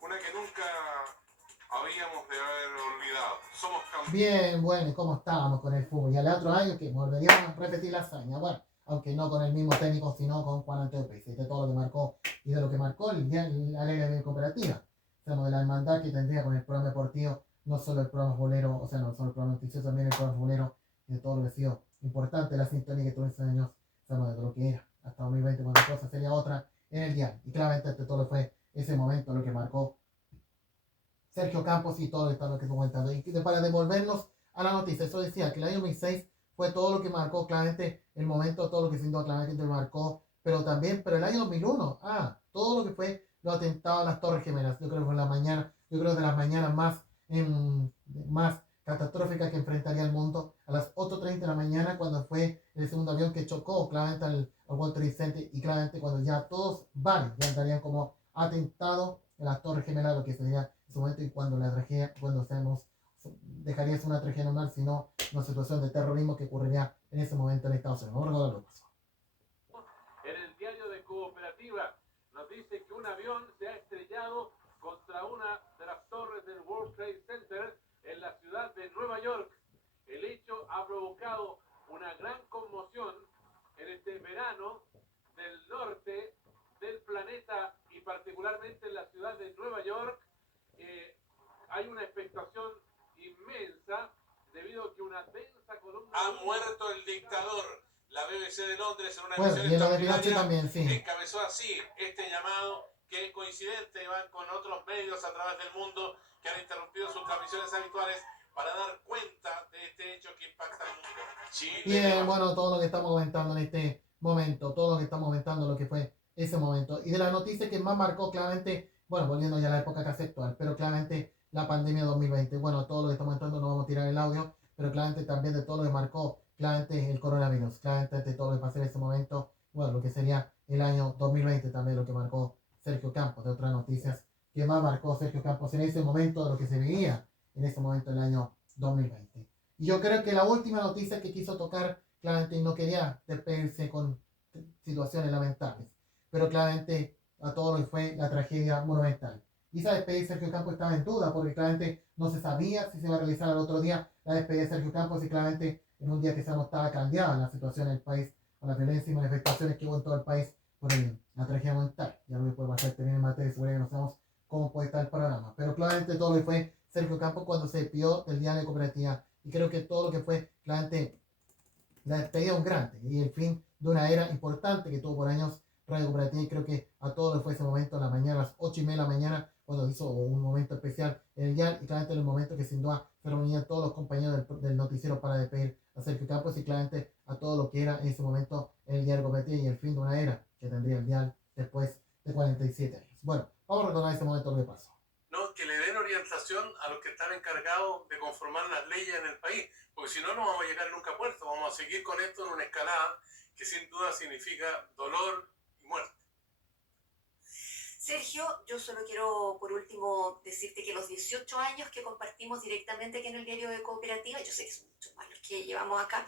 una que nunca habíamos de haber olvidado. Somos campeones. Bien, bueno, ¿y cómo estábamos con el fútbol? Y al otro año que volveríamos a repetir la hazaña. Bueno, aunque no con el mismo técnico, sino con Juan Antonio Pérez, de todo lo que marcó y de lo que marcó la ley de cooperativa. O sea, de la hermandad que tendría con el programa deportivo, no solo el programa bolero, o sea, no solo el programa noticioso, también el programa bolero, y de todo lo que ha sido importante, la sintonía que tuvo esos años, sabemos de lo que era. Hasta 2020, cuando la cosa sería otra en el diario. Y claramente este todo fue ese momento lo que marcó Sergio Campos y todo lo que estoy comentando. Y para devolvernos a la noticia, eso decía que el año 2006 fue todo lo que marcó claramente el momento, todo lo que sin duda claramente marcó, pero también, pero el año 2001, todo lo que fue los atentados a las Torres Gemelas. Yo creo que fue la mañana, yo creo de las mañanas más catastróficas que enfrentaría el mundo, a las 8:30 de la mañana, cuando fue el segundo avión que chocó claramente al World Trade Center, y claramente cuando ya todos ya estarían como atentado en las Torres Gemelas, lo que sería ese momento, y cuando la tragedia, cuando sabemos, dejaría de ser una tragedia normal, sino una situación de terrorismo que ocurriría en ese momento en Estados Unidos. Vamos a recordarlo. En el Diario de Cooperativa nos dice que un avión se ha estrellado contra una de las torres del World Trade Center en la ciudad de Nueva York. El hecho ha provocado una gran conmoción en este verano del norte hay una expectación inmensa debido a que una densa columna... Ha muerto el dictador. La BBC de Londres en una Bueno, emisión y en lo de Pinochet extraordinaria también, sí. encabezó así este llamado que es coincidente van con otros medios a través del mundo que han interrumpido sus transmisiones habituales para dar cuenta de este hecho que impacta al mundo. Chile, Bien, bueno, todo lo que estamos comentando en este momento, todo lo que estamos comentando lo que fue ese momento. Y de la noticia que más marcó claramente, bueno, volviendo ya a la época casi actual, pero claramente la pandemia 2020. Bueno, todo lo que estamos comentando no vamos a tirar el audio, pero claramente también de todo lo que marcó claramente el coronavirus, claramente de todo lo que pasó en ese momento, bueno, lo que sería el año 2020 también lo que marcó Sergio Campos, de otras noticias que más marcó Sergio Campos en ese momento, de lo que se veía en ese momento el año 2020. Y yo creo que la última noticia que quiso tocar, claramente no quería despedirse con situaciones lamentables, pero claramente a todo lo que fue la tragedia monumental. Y esa despedida de Sergio Campos estaba en duda, porque claramente no se sabía si se iba a realizar al otro día la despedida de Sergio Campos, y claramente en un día que se notaba cambiada la situación en el país, con la violencia y manifestaciones que hubo en todo el país por la tragedia monumental. Ya lo que puede pasar también en materia de seguridad, no sabemos cómo puede estar el panorama, pero claramente todo lo que fue Sergio Campos cuando se despidió del diario de Cooperativa, y creo que todo lo que fue claramente la despedida de un grande y el fin de una era importante que tuvo por años Radio Cooperativa, y creo que a todo le fue ese momento en la mañana, a las 8:30 de la mañana, cuando hizo un momento especial en el dial, y claramente en el momento que sin duda se reunían todos los compañeros del noticiero para despedir a Sergio Campos, y claramente a todo lo que era en ese momento el diario Cooperativa y el fin de una era que tendría el dial después de 47 años. Bueno, vamos a recordar ese momento lo que pasó. No, que le den orientación a los que están encargados de conformar las leyes en el país, porque si no, no vamos a llegar nunca a puerto, vamos a seguir con esto en una escalada que sin duda significa dolor y muerte. Sergio, yo solo quiero por último decirte que los 18 años que compartimos directamente aquí en el diario de Cooperativa, yo sé que son muchos más los que llevamos acá,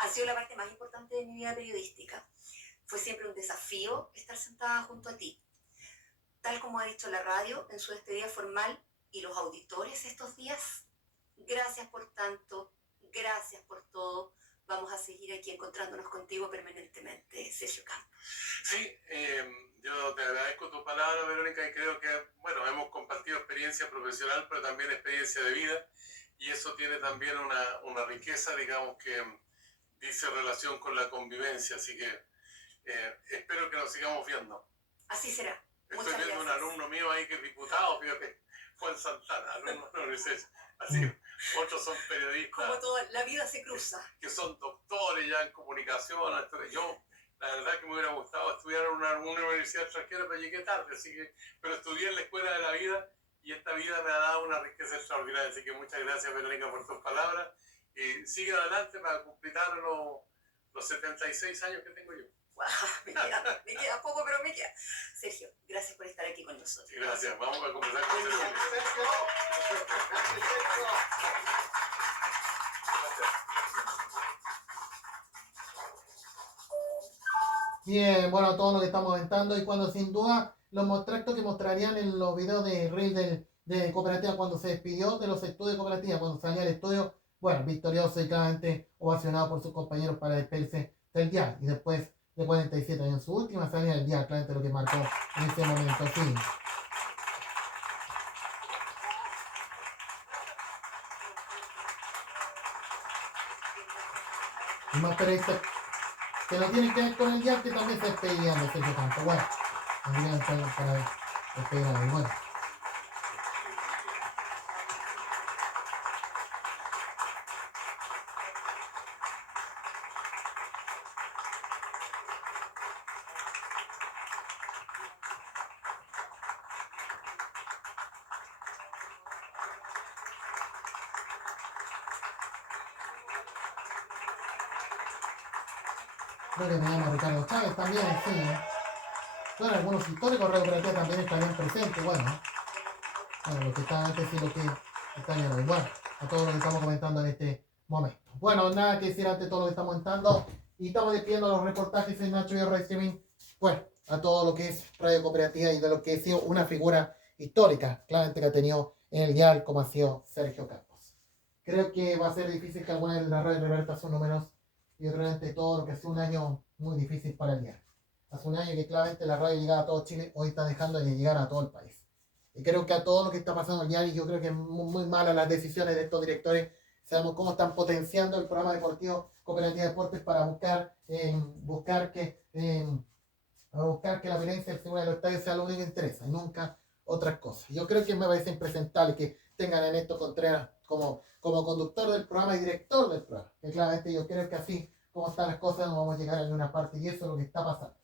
han sido la parte más importante de mi vida periodística. Fue siempre un desafío estar sentada junto a ti. Tal como ha dicho la radio en su despedida formal y los auditores estos días, gracias por tanto, gracias por todo. Vamos a seguir aquí encontrándonos contigo permanentemente, Sergio Campos. Sí, yo te agradezco tu palabra, Verónica, y creo que, bueno, hemos compartido experiencia profesional, pero también experiencia de vida, y eso tiene también una riqueza, digamos, que dice relación con la convivencia, así que espero que nos sigamos viendo. Así será. Estoy Muchas viendo gracias. un alumno mío ahí que es diputado, fíjate, Juan Santana, alumno de la universidad. Así que otros son periodistas. Como toda la vida se cruza. Que son doctores ya en comunicación. Yo, la verdad que me hubiera gustado estudiar en una universidad extranjera, pero llegué tarde, pero estudié en la escuela de la vida, y esta vida me ha dado una riqueza extraordinaria. Así que muchas gracias, Verónica, por tus palabras. Y sigue adelante para completar los 76 años que tengo yo. Me queda poco, pero me queda. Sergio, gracias por estar aquí con nosotros. Gracias, vamos a conversar con Sergio. Bien, bueno, todo lo que estamos comentando, y cuando sin duda los extractos que mostrarían en los videos de Reel de Cooperativa cuando se despidió de los estudios de Cooperativa, cuando salía al estudio, bueno, victorioso y claramente ovacionado por sus compañeros para despedirse del dial, y después de 47 años, su última salida del dial, claramente lo que marcó en ese momento, sí. Y más periodistas que no tienen que ver con el dial, que también se despedirían de Sergio Campos. Bueno, tendrían para despedir a él. Bueno. Creo que me llamo Ricardo Chávez también, sí. Bueno, algunos históricos de Cooperativa también estarían presentes, bueno, los que están antes y los que están en hoy. Bueno, a todo lo que estamos comentando en este momento. Bueno, nada que decir ante todo lo que estamos comentando, y estamos despidiendo los reportajes en Nacho y Radio Streaming, bueno, a todo lo que es Radio Cooperativa y de lo que ha sido una figura histórica, claramente que ha tenido en el dial como ha sido Sergio Campos. Creo que va a ser difícil que alguna de las radios reverta sus números, y realmente todo lo que ha sido un año muy difícil para el dial. Hace un año que claramente la radio llegaba a todo Chile, hoy está dejando de llegar a todo el país. Y creo que a todo lo que está pasando el diario, yo creo que es muy malas las decisiones de estos directores. Sabemos cómo están potenciando el programa deportivo Cooperativa de Deportes para buscar que la violencia en seguridad de los estadios sea lo único que interesa y nunca otras cosas. Yo creo que me parece impresentable que tengan a Ernesto Contreras como conductor del programa y director del programa. Que claramente yo creo que así como están las cosas no vamos a llegar a ninguna parte y eso es lo que está pasando.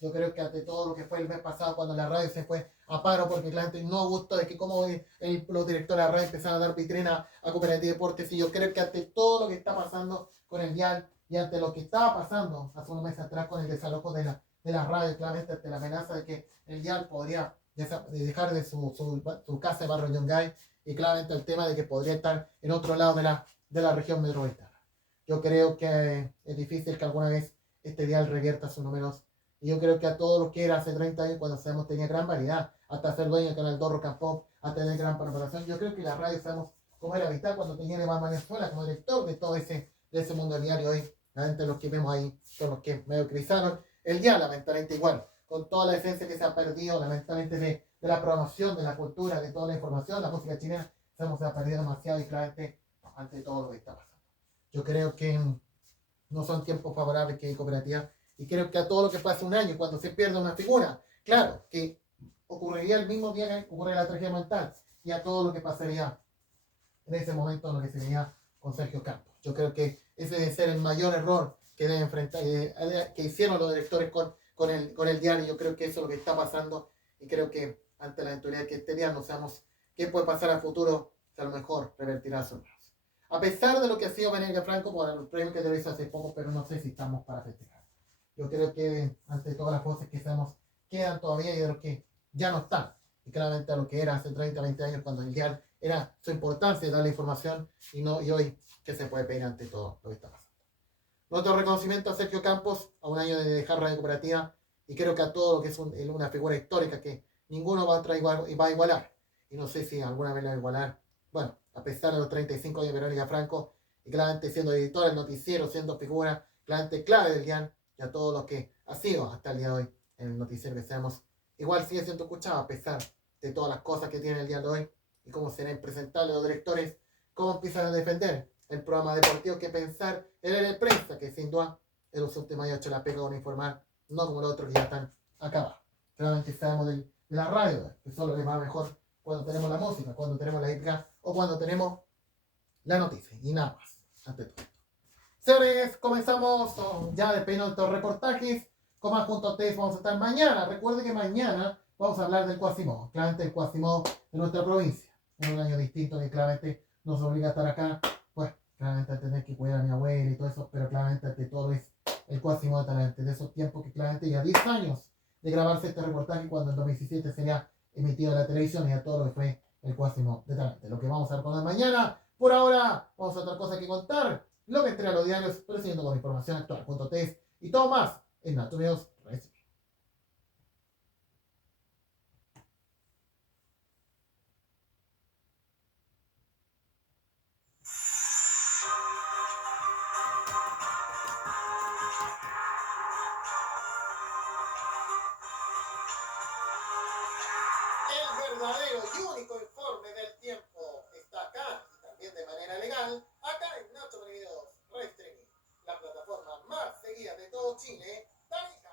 Yo creo que ante todo lo que fue el mes pasado cuando la radio se fue a paro porque claramente no gustó de que como los directores de la radio empezaron a dar vitrina a Cooperativa de Deportes, y yo creo que ante todo lo que está pasando con el dial y ante lo que estaba pasando hace unos meses atrás con el desalojo de la radio, claramente ante la amenaza de que el dial podría dejar de su casa de Barrio Yungay, y claramente el tema de que podría estar en otro lado de la región metropolitana. Yo creo que es difícil que alguna vez este dial revierta sus números. Y yo creo que a todo lo que era hace 30 años, cuando sabemos tenía gran variedad, hasta ser dueño del canal 2 Rock and Pop, hasta tener gran preparación. Yo creo que la radio sabemos cómo era vital cuando tenía Iván Venezuela como director de todo ese mundo del diario. Hoy, realmente los que vemos ahí son los que mediocrizaron el día, lamentablemente igual, con toda la esencia que se ha perdido, lamentablemente de la promoción, de la cultura, de toda la información, la música chilena, sabemos que se ha perdido demasiado y claramente ante todo lo que está pasando. Yo creo que no son tiempos favorables que hay cooperativas. Y creo que a todo lo que fue hace un año, cuando se pierde una figura, claro, que ocurriría el mismo día que ocurre la tragedia mental, y a todo lo que pasaría en ese momento en lo que se venía con Sergio Campos. Yo creo que ese debe ser el mayor error que debe enfrentar, que hicieron los directores con el diario. Yo creo que eso es lo que está pasando, y creo que ante la eventualidad que este día no sabemos qué puede pasar al futuro, que a lo mejor revertirá su brazo. A pesar de lo que ha sido Benéfica Franco por el premio que te lo hizo hace poco, pero no sé si estamos para festejar. Yo creo que ante todas las cosas que sabemos quedan todavía y de lo que ya no están. Y claramente a lo que era hace 30, 20 años cuando el dial era su importancia de dar la información y hoy que se puede pedir ante todo lo que está pasando. Nuestro reconocimiento a Sergio Campos a un año de dejar Radio Cooperativa, y creo que a todo lo que es una figura histórica que ninguno va a igualar. Y no sé si alguna vez lo va a igualar. Bueno, a pesar de los 35 años de Verónica Franco y claramente siendo editor del noticiero, siendo figura claramente clave del dial, y a todo lo que ha sido hasta el día de hoy en el noticiero que seamos, igual sigue siendo escuchado a pesar de todas las cosas que tiene el día de hoy y cómo será impresentable los directores, cómo empiezan a defender el programa deportivo, que pensar en el prensa, que sin duda en los últimos años ha hecho la pega con informar, no como los otros que ya están acabados. Claramente sabemos de la radio, que solo les va mejor cuando tenemos la música, cuando tenemos la épica o cuando tenemos la noticia, y nada más, ante todo. Señores, comenzamos ya de pleno estos reportajes. Como junto a ustedes vamos a estar mañana. Recuerden que mañana vamos a hablar del Quasimodo, claramente el Quasimodo de nuestra provincia. En un año distinto que claramente nos obliga a estar acá, pues claramente a tener que cuidar a mi abuela y todo eso, pero claramente ante todo es el Quasimodo de esos tiempos que claramente ya 10 años de grabarse este reportaje, cuando en 2017 sería emitido en la televisión, y a todo lo que fue el Quasimodo de Talante. Lo que vamos a ver con mañana. Por ahora, vamos a otra cosa que contar. Lo que entrega los diarios, pero siguiendo con información actual, junto a ustedes y todo más en Nato Videos. El verdadero y único informe del tiempo está acá, y también de manera legal, acá en Nato Videos Streaming, la plataforma más seguida de todo Chile.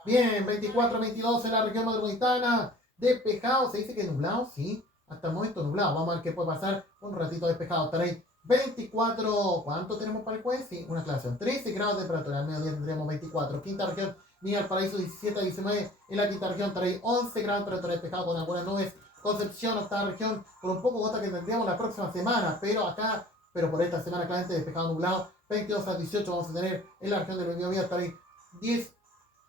Bien, 24-22 en la región metropolitana, despejado, se dice que nublado, sí, hasta el momento nublado, vamos a ver qué puede pasar, un ratito despejado, estará ahí 24, ¿cuánto tenemos para el jueves? Sí, una aclaración, 13 grados de temperatura, al mediodía tendremos 24, quinta región, Villa Valparaíso 17 a 19, en la quinta región estará ahí 11 grados de temperatura, despejado con algunas nubes, Concepción, octava región, con un poco de gota que tendríamos la próxima semana, pero por esta semana claramente despejado nublado, 22 a 18 vamos a tener en la región del Biobío, estará ahí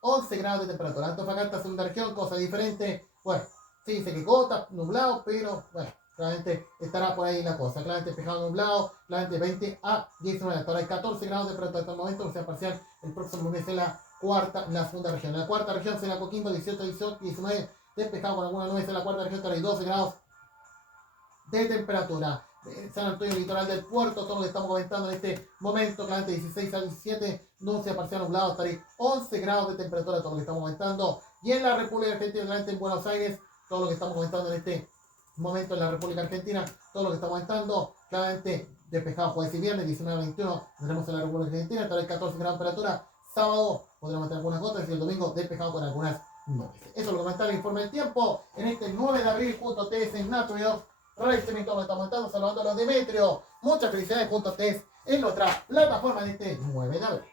11 grados de temperatura. Antofagasta, segunda región, cosa diferente. Bueno, se dice que gota, nublado, pero bueno, claramente estará por ahí la cosa. Claramente despejado nublado, claramente 20 a 19. Hasta ahora hay 14 grados de temperatura hasta el momento, o sea, parcial el próximo lunes en la segunda región. En la cuarta región será Coquimbo, 18, 19, despejado con algunas nubes. En la cuarta región estará ahí 12 grados de temperatura. San Antonio, litoral del puerto, todo lo que estamos comentando en este momento, claramente 16 a 17, nubes parcial nublado, hasta ahí 11 grados de temperatura, todo lo que estamos comentando. Y en la República Argentina, claramente en Buenos Aires, todo lo que estamos comentando en este momento en la República Argentina, todo lo que estamos entrando, claramente despejado jueves y viernes, 19-21, tendremos en la República Argentina, hasta el 14 grados de temperatura, sábado podremos tener algunas gotas y el domingo despejado con algunas nubes. Eso es lo que va a estar el informe del tiempo en este 9 de abril junto a ustedes en Nacho Racing, todo lo que estamos entrando, saludando a los Demetrio. Muchas felicidades junto a ustedes en nuestra plataforma de este 9 de abril.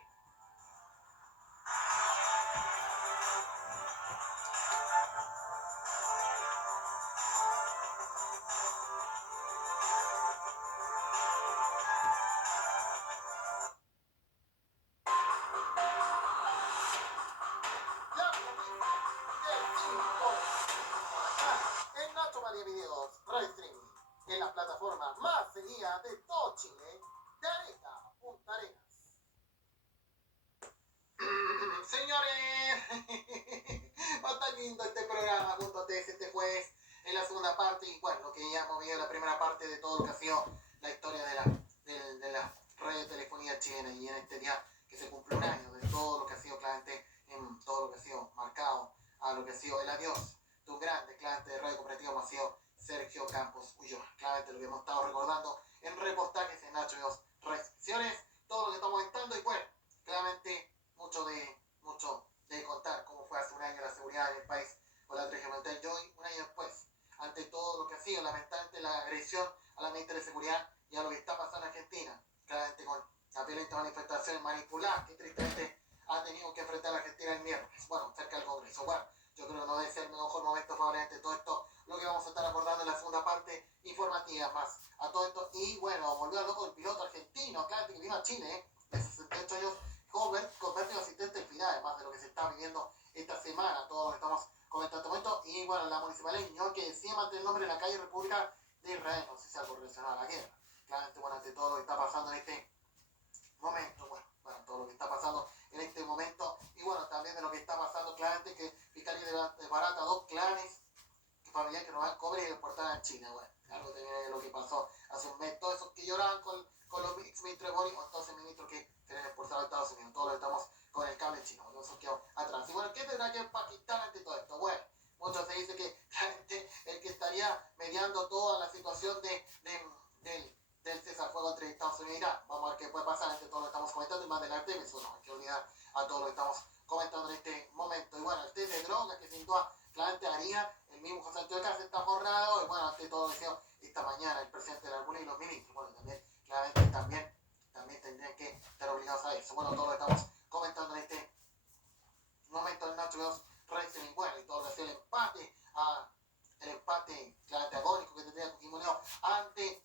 En la plataforma más seguida de todo Chile, de Areca, Punta Arenas. Señores, va a estar lindo este programa junto a ustedes este jueves en la segunda parte. Y bueno, lo que ya hemos visto en la primera parte de todo lo que ha sido la historia de la red de telefonía chilena. Y en este día que se cumple un año de todo lo que ha sido claramente, en todo lo que ha sido marcado a lo que ha sido el adiós de un grande claramente de radio cooperativa como ha sido Sergio Campos Ulloa. Claramente lo que hemos estado recordando en reportajes en Nacho Recepciones, todo lo que estamos entrando y bueno, claramente mucho de contar cómo fue hace un año la seguridad en el país con la tragedia mental y hoy, un año después, ante todo lo que ha sido lamentablemente la agresión a la ministra de Seguridad y a lo que está pasando en Argentina, claramente con las violentas manifestaciones manipuladas que tristemente ha tenido que enfrentar a la Argentina el miércoles, bueno, cerca del Congreso. Bueno, yo creo que no debe ser el mejor momento favorable de todo esto, lo que vamos a estar abordando en la segunda parte informativa más a todo esto. Y bueno, volvió a loco el piloto argentino, claro, que vino a Chile, de 68 años, convertido asistente del final, además de lo que se está viviendo esta semana, todo lo que estamos comentando en este momento. Y bueno, la municipalidad de Ñuñoa que decía mantener el nombre de la calle República de Israel, no sé si algo relacionado a la guerra. Claramente, bueno, ante todo lo que está pasando en este momento, bueno, todo lo que está pasando en este momento, y bueno, también de lo que está pasando claramente que Fiscalía de Barata, dos clanes familiares que nos van a cobrar y deportar a China, bueno, algo de lo que pasó hace un mes, todos esos que lloraban con los exministros de Boris, o entonces ministros que serían exportados a Estados Unidos, todos lo estamos con el cable chino, bueno, eso quedó atrás. Y bueno, ¿qué tendrá que Pakistán ante todo esto? Bueno, muchos se dice que claramente el que estaría mediando toda la situación del cesarfuego entre Estados Unidos y Irán. Vamos a ver qué puede pasar entre todo lo que estamos comentando y más adelante, eso no hay que olvidar a todo lo que estamos comentando en este momento. Y bueno, el test de drogas que sin duda claramente haría el mismo José Antonio Cárcel está borrado y bueno, ante todo lo que sea esta mañana el presidente de la República y los ministros, bueno, también claramente también tendrían que estar obligados a eso. Bueno, todo lo que estamos comentando en este momento en Nacho Racing, bueno, y todo lo que sea el empate claramente agónico que tendría Coquimbo Unido ante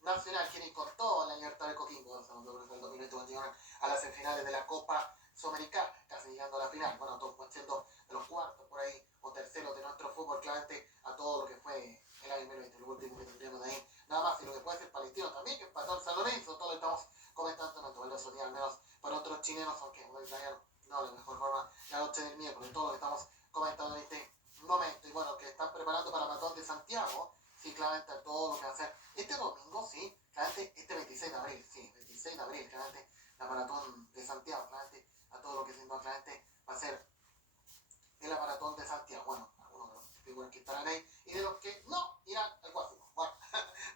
Nacional, quien con la libertad de Coquimbo, el 2021 a las semifinales de la Copa Sudamericana, casi llegando a la final, bueno, todos siendo de los cuartos por ahí, o terceros de nuestro fútbol, claramente a todo lo que fue el año 2020, lo último que tendríamos de ahí, nada más, y lo que puede ser Palestino también, que empató el San Lorenzo, todo lo estamos comentando, no todo eso, al menos para otros chilenos, aunque no, de mejor forma, la noche del miércoles, todo lo que estamos comentando en este momento, y bueno, que están preparando para el Maratón de Santiago, sí, claramente a todo lo que va a hacer este domingo, sí, claramente este 26 de abril, sí, 26 de abril, claramente la Maratón de Santiago, claramente a todo lo que sin duda claramente va a ser en la Maratón de Santiago, bueno, algunos de los figuras que estarán ahí y de los que no irán al Guasimo, bueno,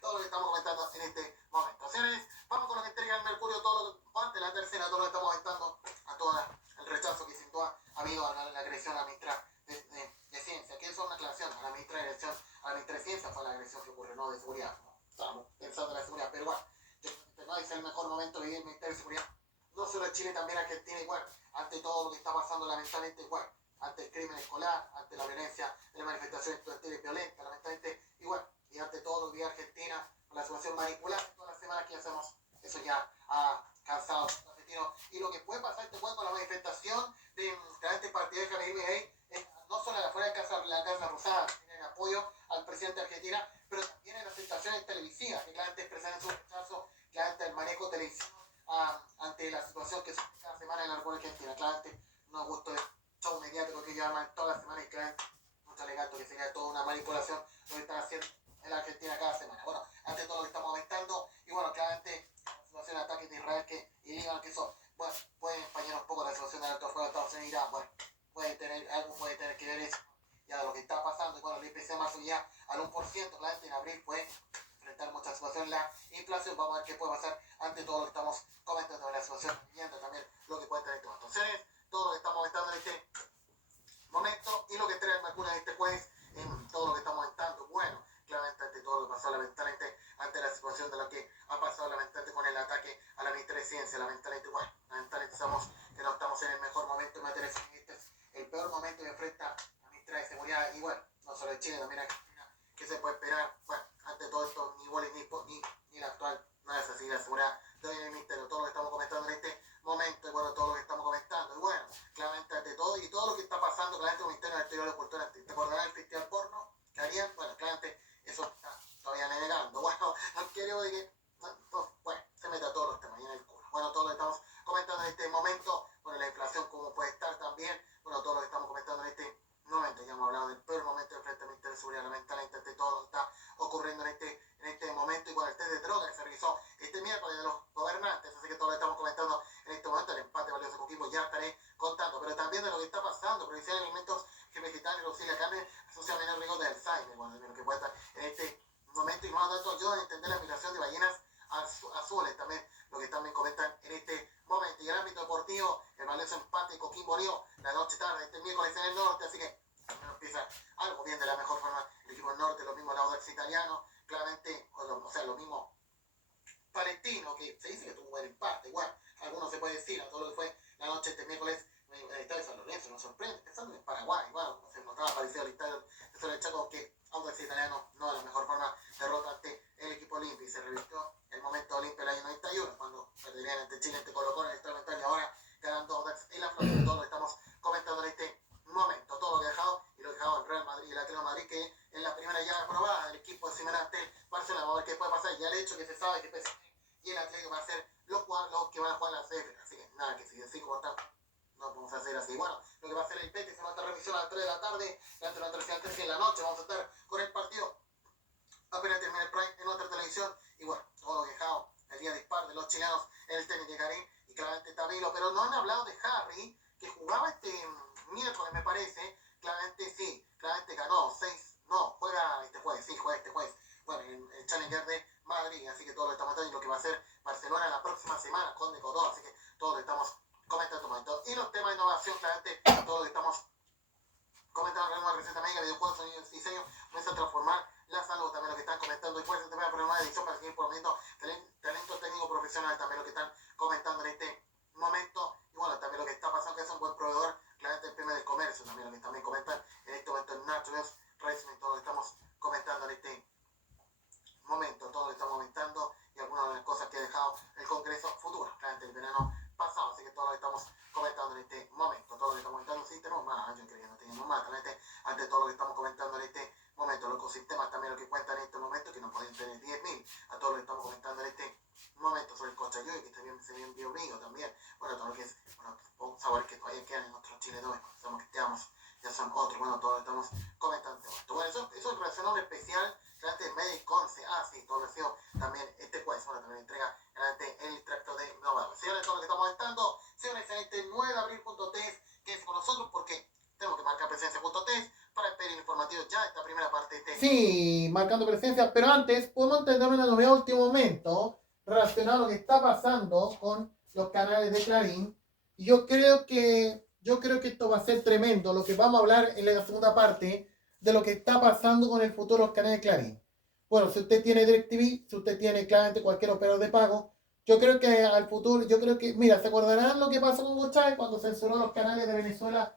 todo lo que estamos comentando en este momento. Señores, vamos con lo que entrega el Mercurio, todo lo que parte la tercera, todo lo que estamos comentando, a todo el rechazo que sin duda ha habido a la agresión a la ministra de Ciencia, que eso es una aclaración, a la ministra de Agresión, a la ministra de Ciencia fue la agresión que ocurrió, no de seguridad, no, estábamos pensando en la seguridad, pero bueno, no es el mejor momento de vivir el Ministerio de Seguridad, no solo en Chile, también Argentina, y bueno, ante todo lo que está pasando lamentablemente, bueno, ante el crimen escolar, ante la violencia de las manifestaciones estudiantiles violentas, lamentablemente, y bueno, y ante todo lo que Argentina, con la situación manipulada, todas las semanas que hacemos, eso ya ha cansado argentino, y lo que puede pasar este juego con la manifestación de este partido de Javier Milei, no solo afuera de la Casa Rosada, tienen apoyo al presidente de Argentina, pero también en las estaciones televisivas, que claramente expresan su rechazo, claramente el manejo televisivo ante la situación que se hace cada semana en la República Argentina. Claramente no gusto de show mediático que llevan toda la semana y claramente mucho alegato que sería toda una manipulación lo que están haciendo en la Argentina cada semana. Bueno, ante todo lo que estamos aumentando y bueno, claramente la situación de ataques de Israel que y digan que eso bueno, puede empañar un poco la situación del alto fuego de Estados Unidos y Irán, bueno, algo puede tener que ver eso ya de lo que está pasando y bueno, el IPC marzo ya al 1%, abril fue enfrentar muchas situaciones, la inflación. Vamos a ver qué puede pasar ante todo lo que estamos comentando de la situación, viendo también lo que puede tener este momento. Entonces, todo lo que estamos comentando en este momento y lo que trae el Mercurio en este jueves, en todo lo que estamos comentando, bueno, claramente ante todo lo que pasó, lamentablemente, ante la situación de lo que ha pasado, lamentablemente, con el ataque a la ministra de Ciencia, lamentablemente, bueno, lamentablemente sabemos que no estamos en el mejor momento en materia de ciencia, este es el peor momento que enfrenta la ministra de Seguridad, y bueno, no solo de Chile, también Argentina, que se puede esperar, bueno, ante todo esto, ni igual ni la actual, no es así, la seguridad de hoy en el ministerio, todo lo que estamos comentando en este momento, y bueno, todo lo que estamos comentando, y bueno, claramente ante todo, y todo lo que está pasando, claramente el Ministerio del Exterior de Cultura, ¿te acordarás del Festival Porno que harían? Bueno, claramente eso está todavía negando, bueno, no quiero de que, bueno, se meta todos los temas ahí en el culo, bueno, todo lo que estamos comentando en este momento, bueno, la inflación como puede estar también, bueno, todo lo que estamos comentando en este momento, ya hemos hablado del peor momento del frente al Ministerio de Seguridad, lamentablemente ante todo lo que está ocurriendo en este momento, y bueno, el test de droga que se realizó este miércoles de los gobernantes, así que todo lo que estamos comentando en este momento, el empate valioso Coquimbo, ya estaré contando, pero también de lo que está pasando, Provincial de Alimentos Vegetales, Auxilia Carne, asocia menor riesgo de Alzheimer, bueno, de lo que puede estar en este momento, y más datos ayudan a entender la migración de ballenas azules, también lo que también comentan en este momento. Y el ámbito deportivo, el valioso empate Coquimbo Unido, la noche tarde, este miércoles en el norte, así que empieza algo bien de la mejor forma el equipo del norte, lo mismo el Audax italiano, claramente, o sea, lo mismo Palestino, que se dice que tuvo un buen empate, igual, algunos se puede decir, a todo lo que fue la noche este miércoles en el estadio de San Lorenzo, nos sorprende, pensando en Paraguay, bueno, se notaba parecido al estadio de San Lorenzo, que Audax italiano no de la mejor forma derrota ante el equipo Olimpia, y se revirtió el momento Olimpia del año 91, cuando perderían ante Chile, ante Colo-Colo en el estadio mental, y ahora ganando Audax en la Florida, todo lo que estamos comentando en este momento, todo lo que ha dejado, y lo que ha dejado el Real Madrid y el Atlético de Madrid, que en la primera llave aprobada del equipo de Simeone ante Barcelona, vamos a ver qué puede pasar, ya el hecho que se sabe que PSG y el Atlético va a ser los que van a jugar la CF, así que nada, que sigue así como está, no podemos hacer así. Bueno, lo que va a hacer el Betis se va a estar revisión a las 3 de la tarde, durante la tercera 3 en la noche, vamos a estar con el partido apenas termine el Prime en otra televisión, y bueno, todo lo dejado, el día dispar de los chilenos en el tenis de Karim, y claramente Tabilo, pero no han hablado de Harry, que jugaba este miércoles me parece, claramente sí, claramente ganó 6, no, juega este jueves, sí, juega este jueves, bueno, el Challenger de Madrid, así que todo lo estamos viendo, y lo que va a hacer Barcelona la próxima semana con Decodó, así que todo lo estamos comentando momento. Y los temas de innovación, claramente, todo lo que estamos comentando en una receta médica, videojuegos, sonidos y diseño, comienza a transformar la salud, también lo que están comentando, y fuerza tema de una edición para seguir promoviendo talento técnico profesional, también lo que están comentando en este momento, y bueno, también lo que está pasando, que es un buen proveedor, claramente el tema del comercio, también lo que también comentan en este momento en Nacho Racing, todo lo que estamos comentando en este momento, todo lo que estamos comentando, y algunas de las cosas que ha dejado el Congreso futuro, claramente el verano pasado, así que todo lo que estamos comentando en este momento, todo lo que estamos comentando, sí tenemos más, yo creo que no tenemos más, claramente, ante todo lo que estamos comentando en este momento, los ecosistemas también lo que cuentan en este momento, que no pueden tener 10.000, a todo lo que estamos comentando en este momento sobre el Cochayuy, que también se viene mío también, bueno, todo lo que es, bueno, sabores que todavía quedan en nuestros Chile 2, sabemos que ya son otros, bueno, todo lo que estamos comentando. Bueno, eso es un relacionado especial, claramente Medic Conce, sí, todo lo que ha sido también este jueves, bueno, también entrega claramente el tracto de Nova. Señores, todo lo que estamos comentando, señores, en este 9 de abril.test, quédense con nosotros porque tenemos que marcar presencia.test para esperar informativo ya esta primera parte de test. Sí, marcando presencia, pero antes podemos entender una novedad de último momento relacionado a lo que está pasando con los canales de Clarín. Y yo creo que esto va a ser tremendo, lo que vamos a hablar en la segunda parte de lo que está pasando con el futuro de los canales de Clarín. Bueno, si usted tiene DirecTV, si usted tiene claramente cualquier operador de pago, yo creo que al futuro, mira, ¿se acordarán lo que pasó con Hugo Chávez cuando censuró los canales de Venezuela,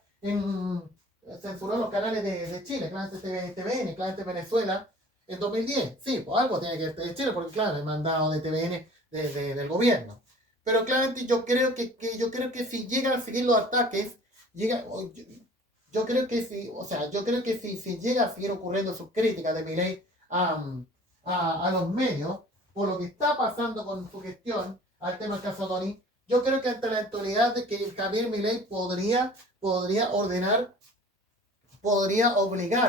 censuró los canales de Chile, claramente TVN, claramente Venezuela, en 2010? Sí, pues algo tiene que ver de Chile, porque claro, el mandado de TVN del gobierno. Pero claramente yo creo que si llegan a seguir los ataques, yo creo que si llega a seguir ocurriendo sus críticas de Milei a los medios, por lo que está pasando con su gestión al tema del caso Tony, yo creo que ante la actualidad de que Javier Milei podría obligar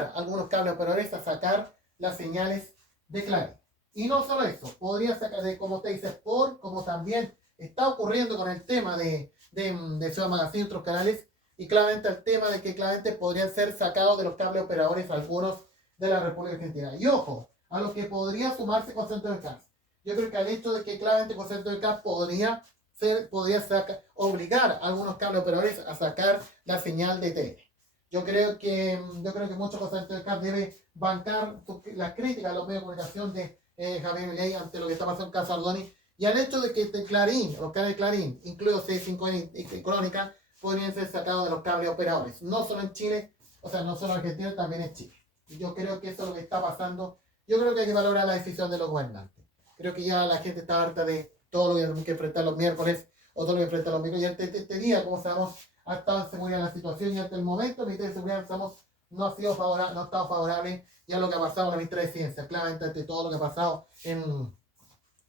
a algunos cable operadores a sacar las señales de Clarín. Y no solo eso, podría sacar como usted dice, como también está ocurriendo con el tema de Ciudad Magazine y otros canales, y claramente el tema de que claramente podrían ser sacados de los cables operadores algunos de la República Argentina. Y ojo, a lo que podría sumarse con Centro del CAS. Yo creo que al hecho de que claramente con Centro del CAS podría obligar a algunos cable operadores a sacar la señal de tele. Yo creo que mucho con Centro del CAS debe bancar las críticas a los medios de comunicación de Javier Milei ante lo que está pasando en Casa Ardoni y al hecho de que Clarín, los cables de Clarín, incluido C5 y Crónica, podrían ser sacados de los cables operadores. No solo en Chile, o sea, no solo en Argentina, también en Chile. Y yo creo que eso es lo que está pasando. Yo creo que hay que valorar la decisión de los gobernantes. Creo que ya la gente está harta de todo lo que tenemos que enfrentar los miércoles o todo lo que enfrentar los miércoles. Y este día, como sabemos, ha estado en seguridad la situación y hasta el momento el Ministerio de Seguridad no ha estado favorable ya lo que ha pasado en la Ministeria de Ciencia. Claramente ante todo lo que ha pasado en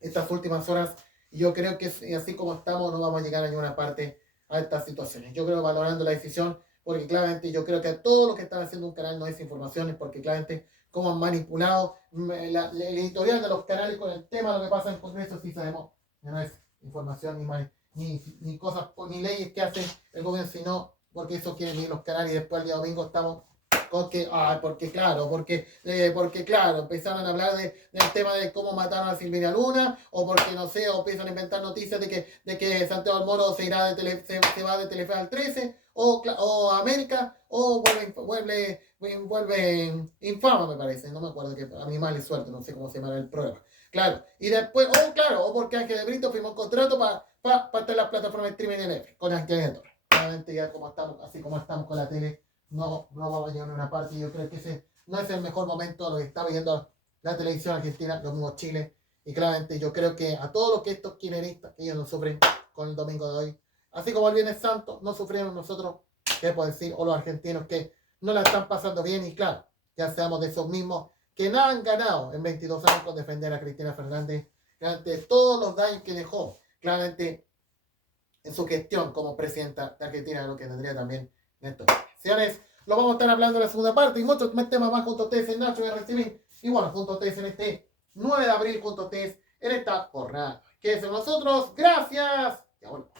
estas últimas horas. Y yo creo que así como estamos no vamos a llegar a ninguna parte a estas situaciones. Yo creo valorando la decisión, porque claramente yo creo que todo lo que están haciendo un canal no es información, es porque claramente cómo han manipulado el editorial de los canales con el tema de lo que pasa en el Congreso, sí sabemos que no es información ni cosas, ni leyes que hace el gobierno, sino porque eso quieren ir los canales y después el día domingo estamos porque claro, empezaron a hablar del tema de cómo mataron a Silvina Luna, o porque no sé, o empiezan a inventar noticias de que Santiago del Moro se va de Telefe al 13, o a América, o vuelve infama, me parece, no me acuerdo, que a mi mala suerte, no sé cómo se llama el programa. Claro, y después, o porque Ángel de Brito firmó un contrato para estar en las plataformas de streaming de Netflix, con Ángel de Brito. Obviamente ya así como estamos con la tele, no vamos a llegar a una parte. Yo creo que ese no es el mejor momento lo que está viendo la televisión argentina, lo mismo Chile, y claramente yo creo que a todos los que estos kirchneristas, que ellos no sufren con el domingo de hoy, así como el Viernes Santo, no sufrieron nosotros, ¿qué puedo decir? O los argentinos que no la están pasando bien, y claro, ya seamos de esos mismos que no han ganado en 22 años con defender a Cristina Fernández, ante todos los daños que dejó, claramente, en su gestión como presidenta de Argentina, lo que tendría también Néstor. Señores, lo vamos a estar hablando en la segunda parte y muchos temas más junto a ustedes en Nacho y RCB. Y bueno, junto a ustedes en este 9 de abril, junto a ustedes en esta jornada. Quédense con nosotros. Gracias. Ya volvemos.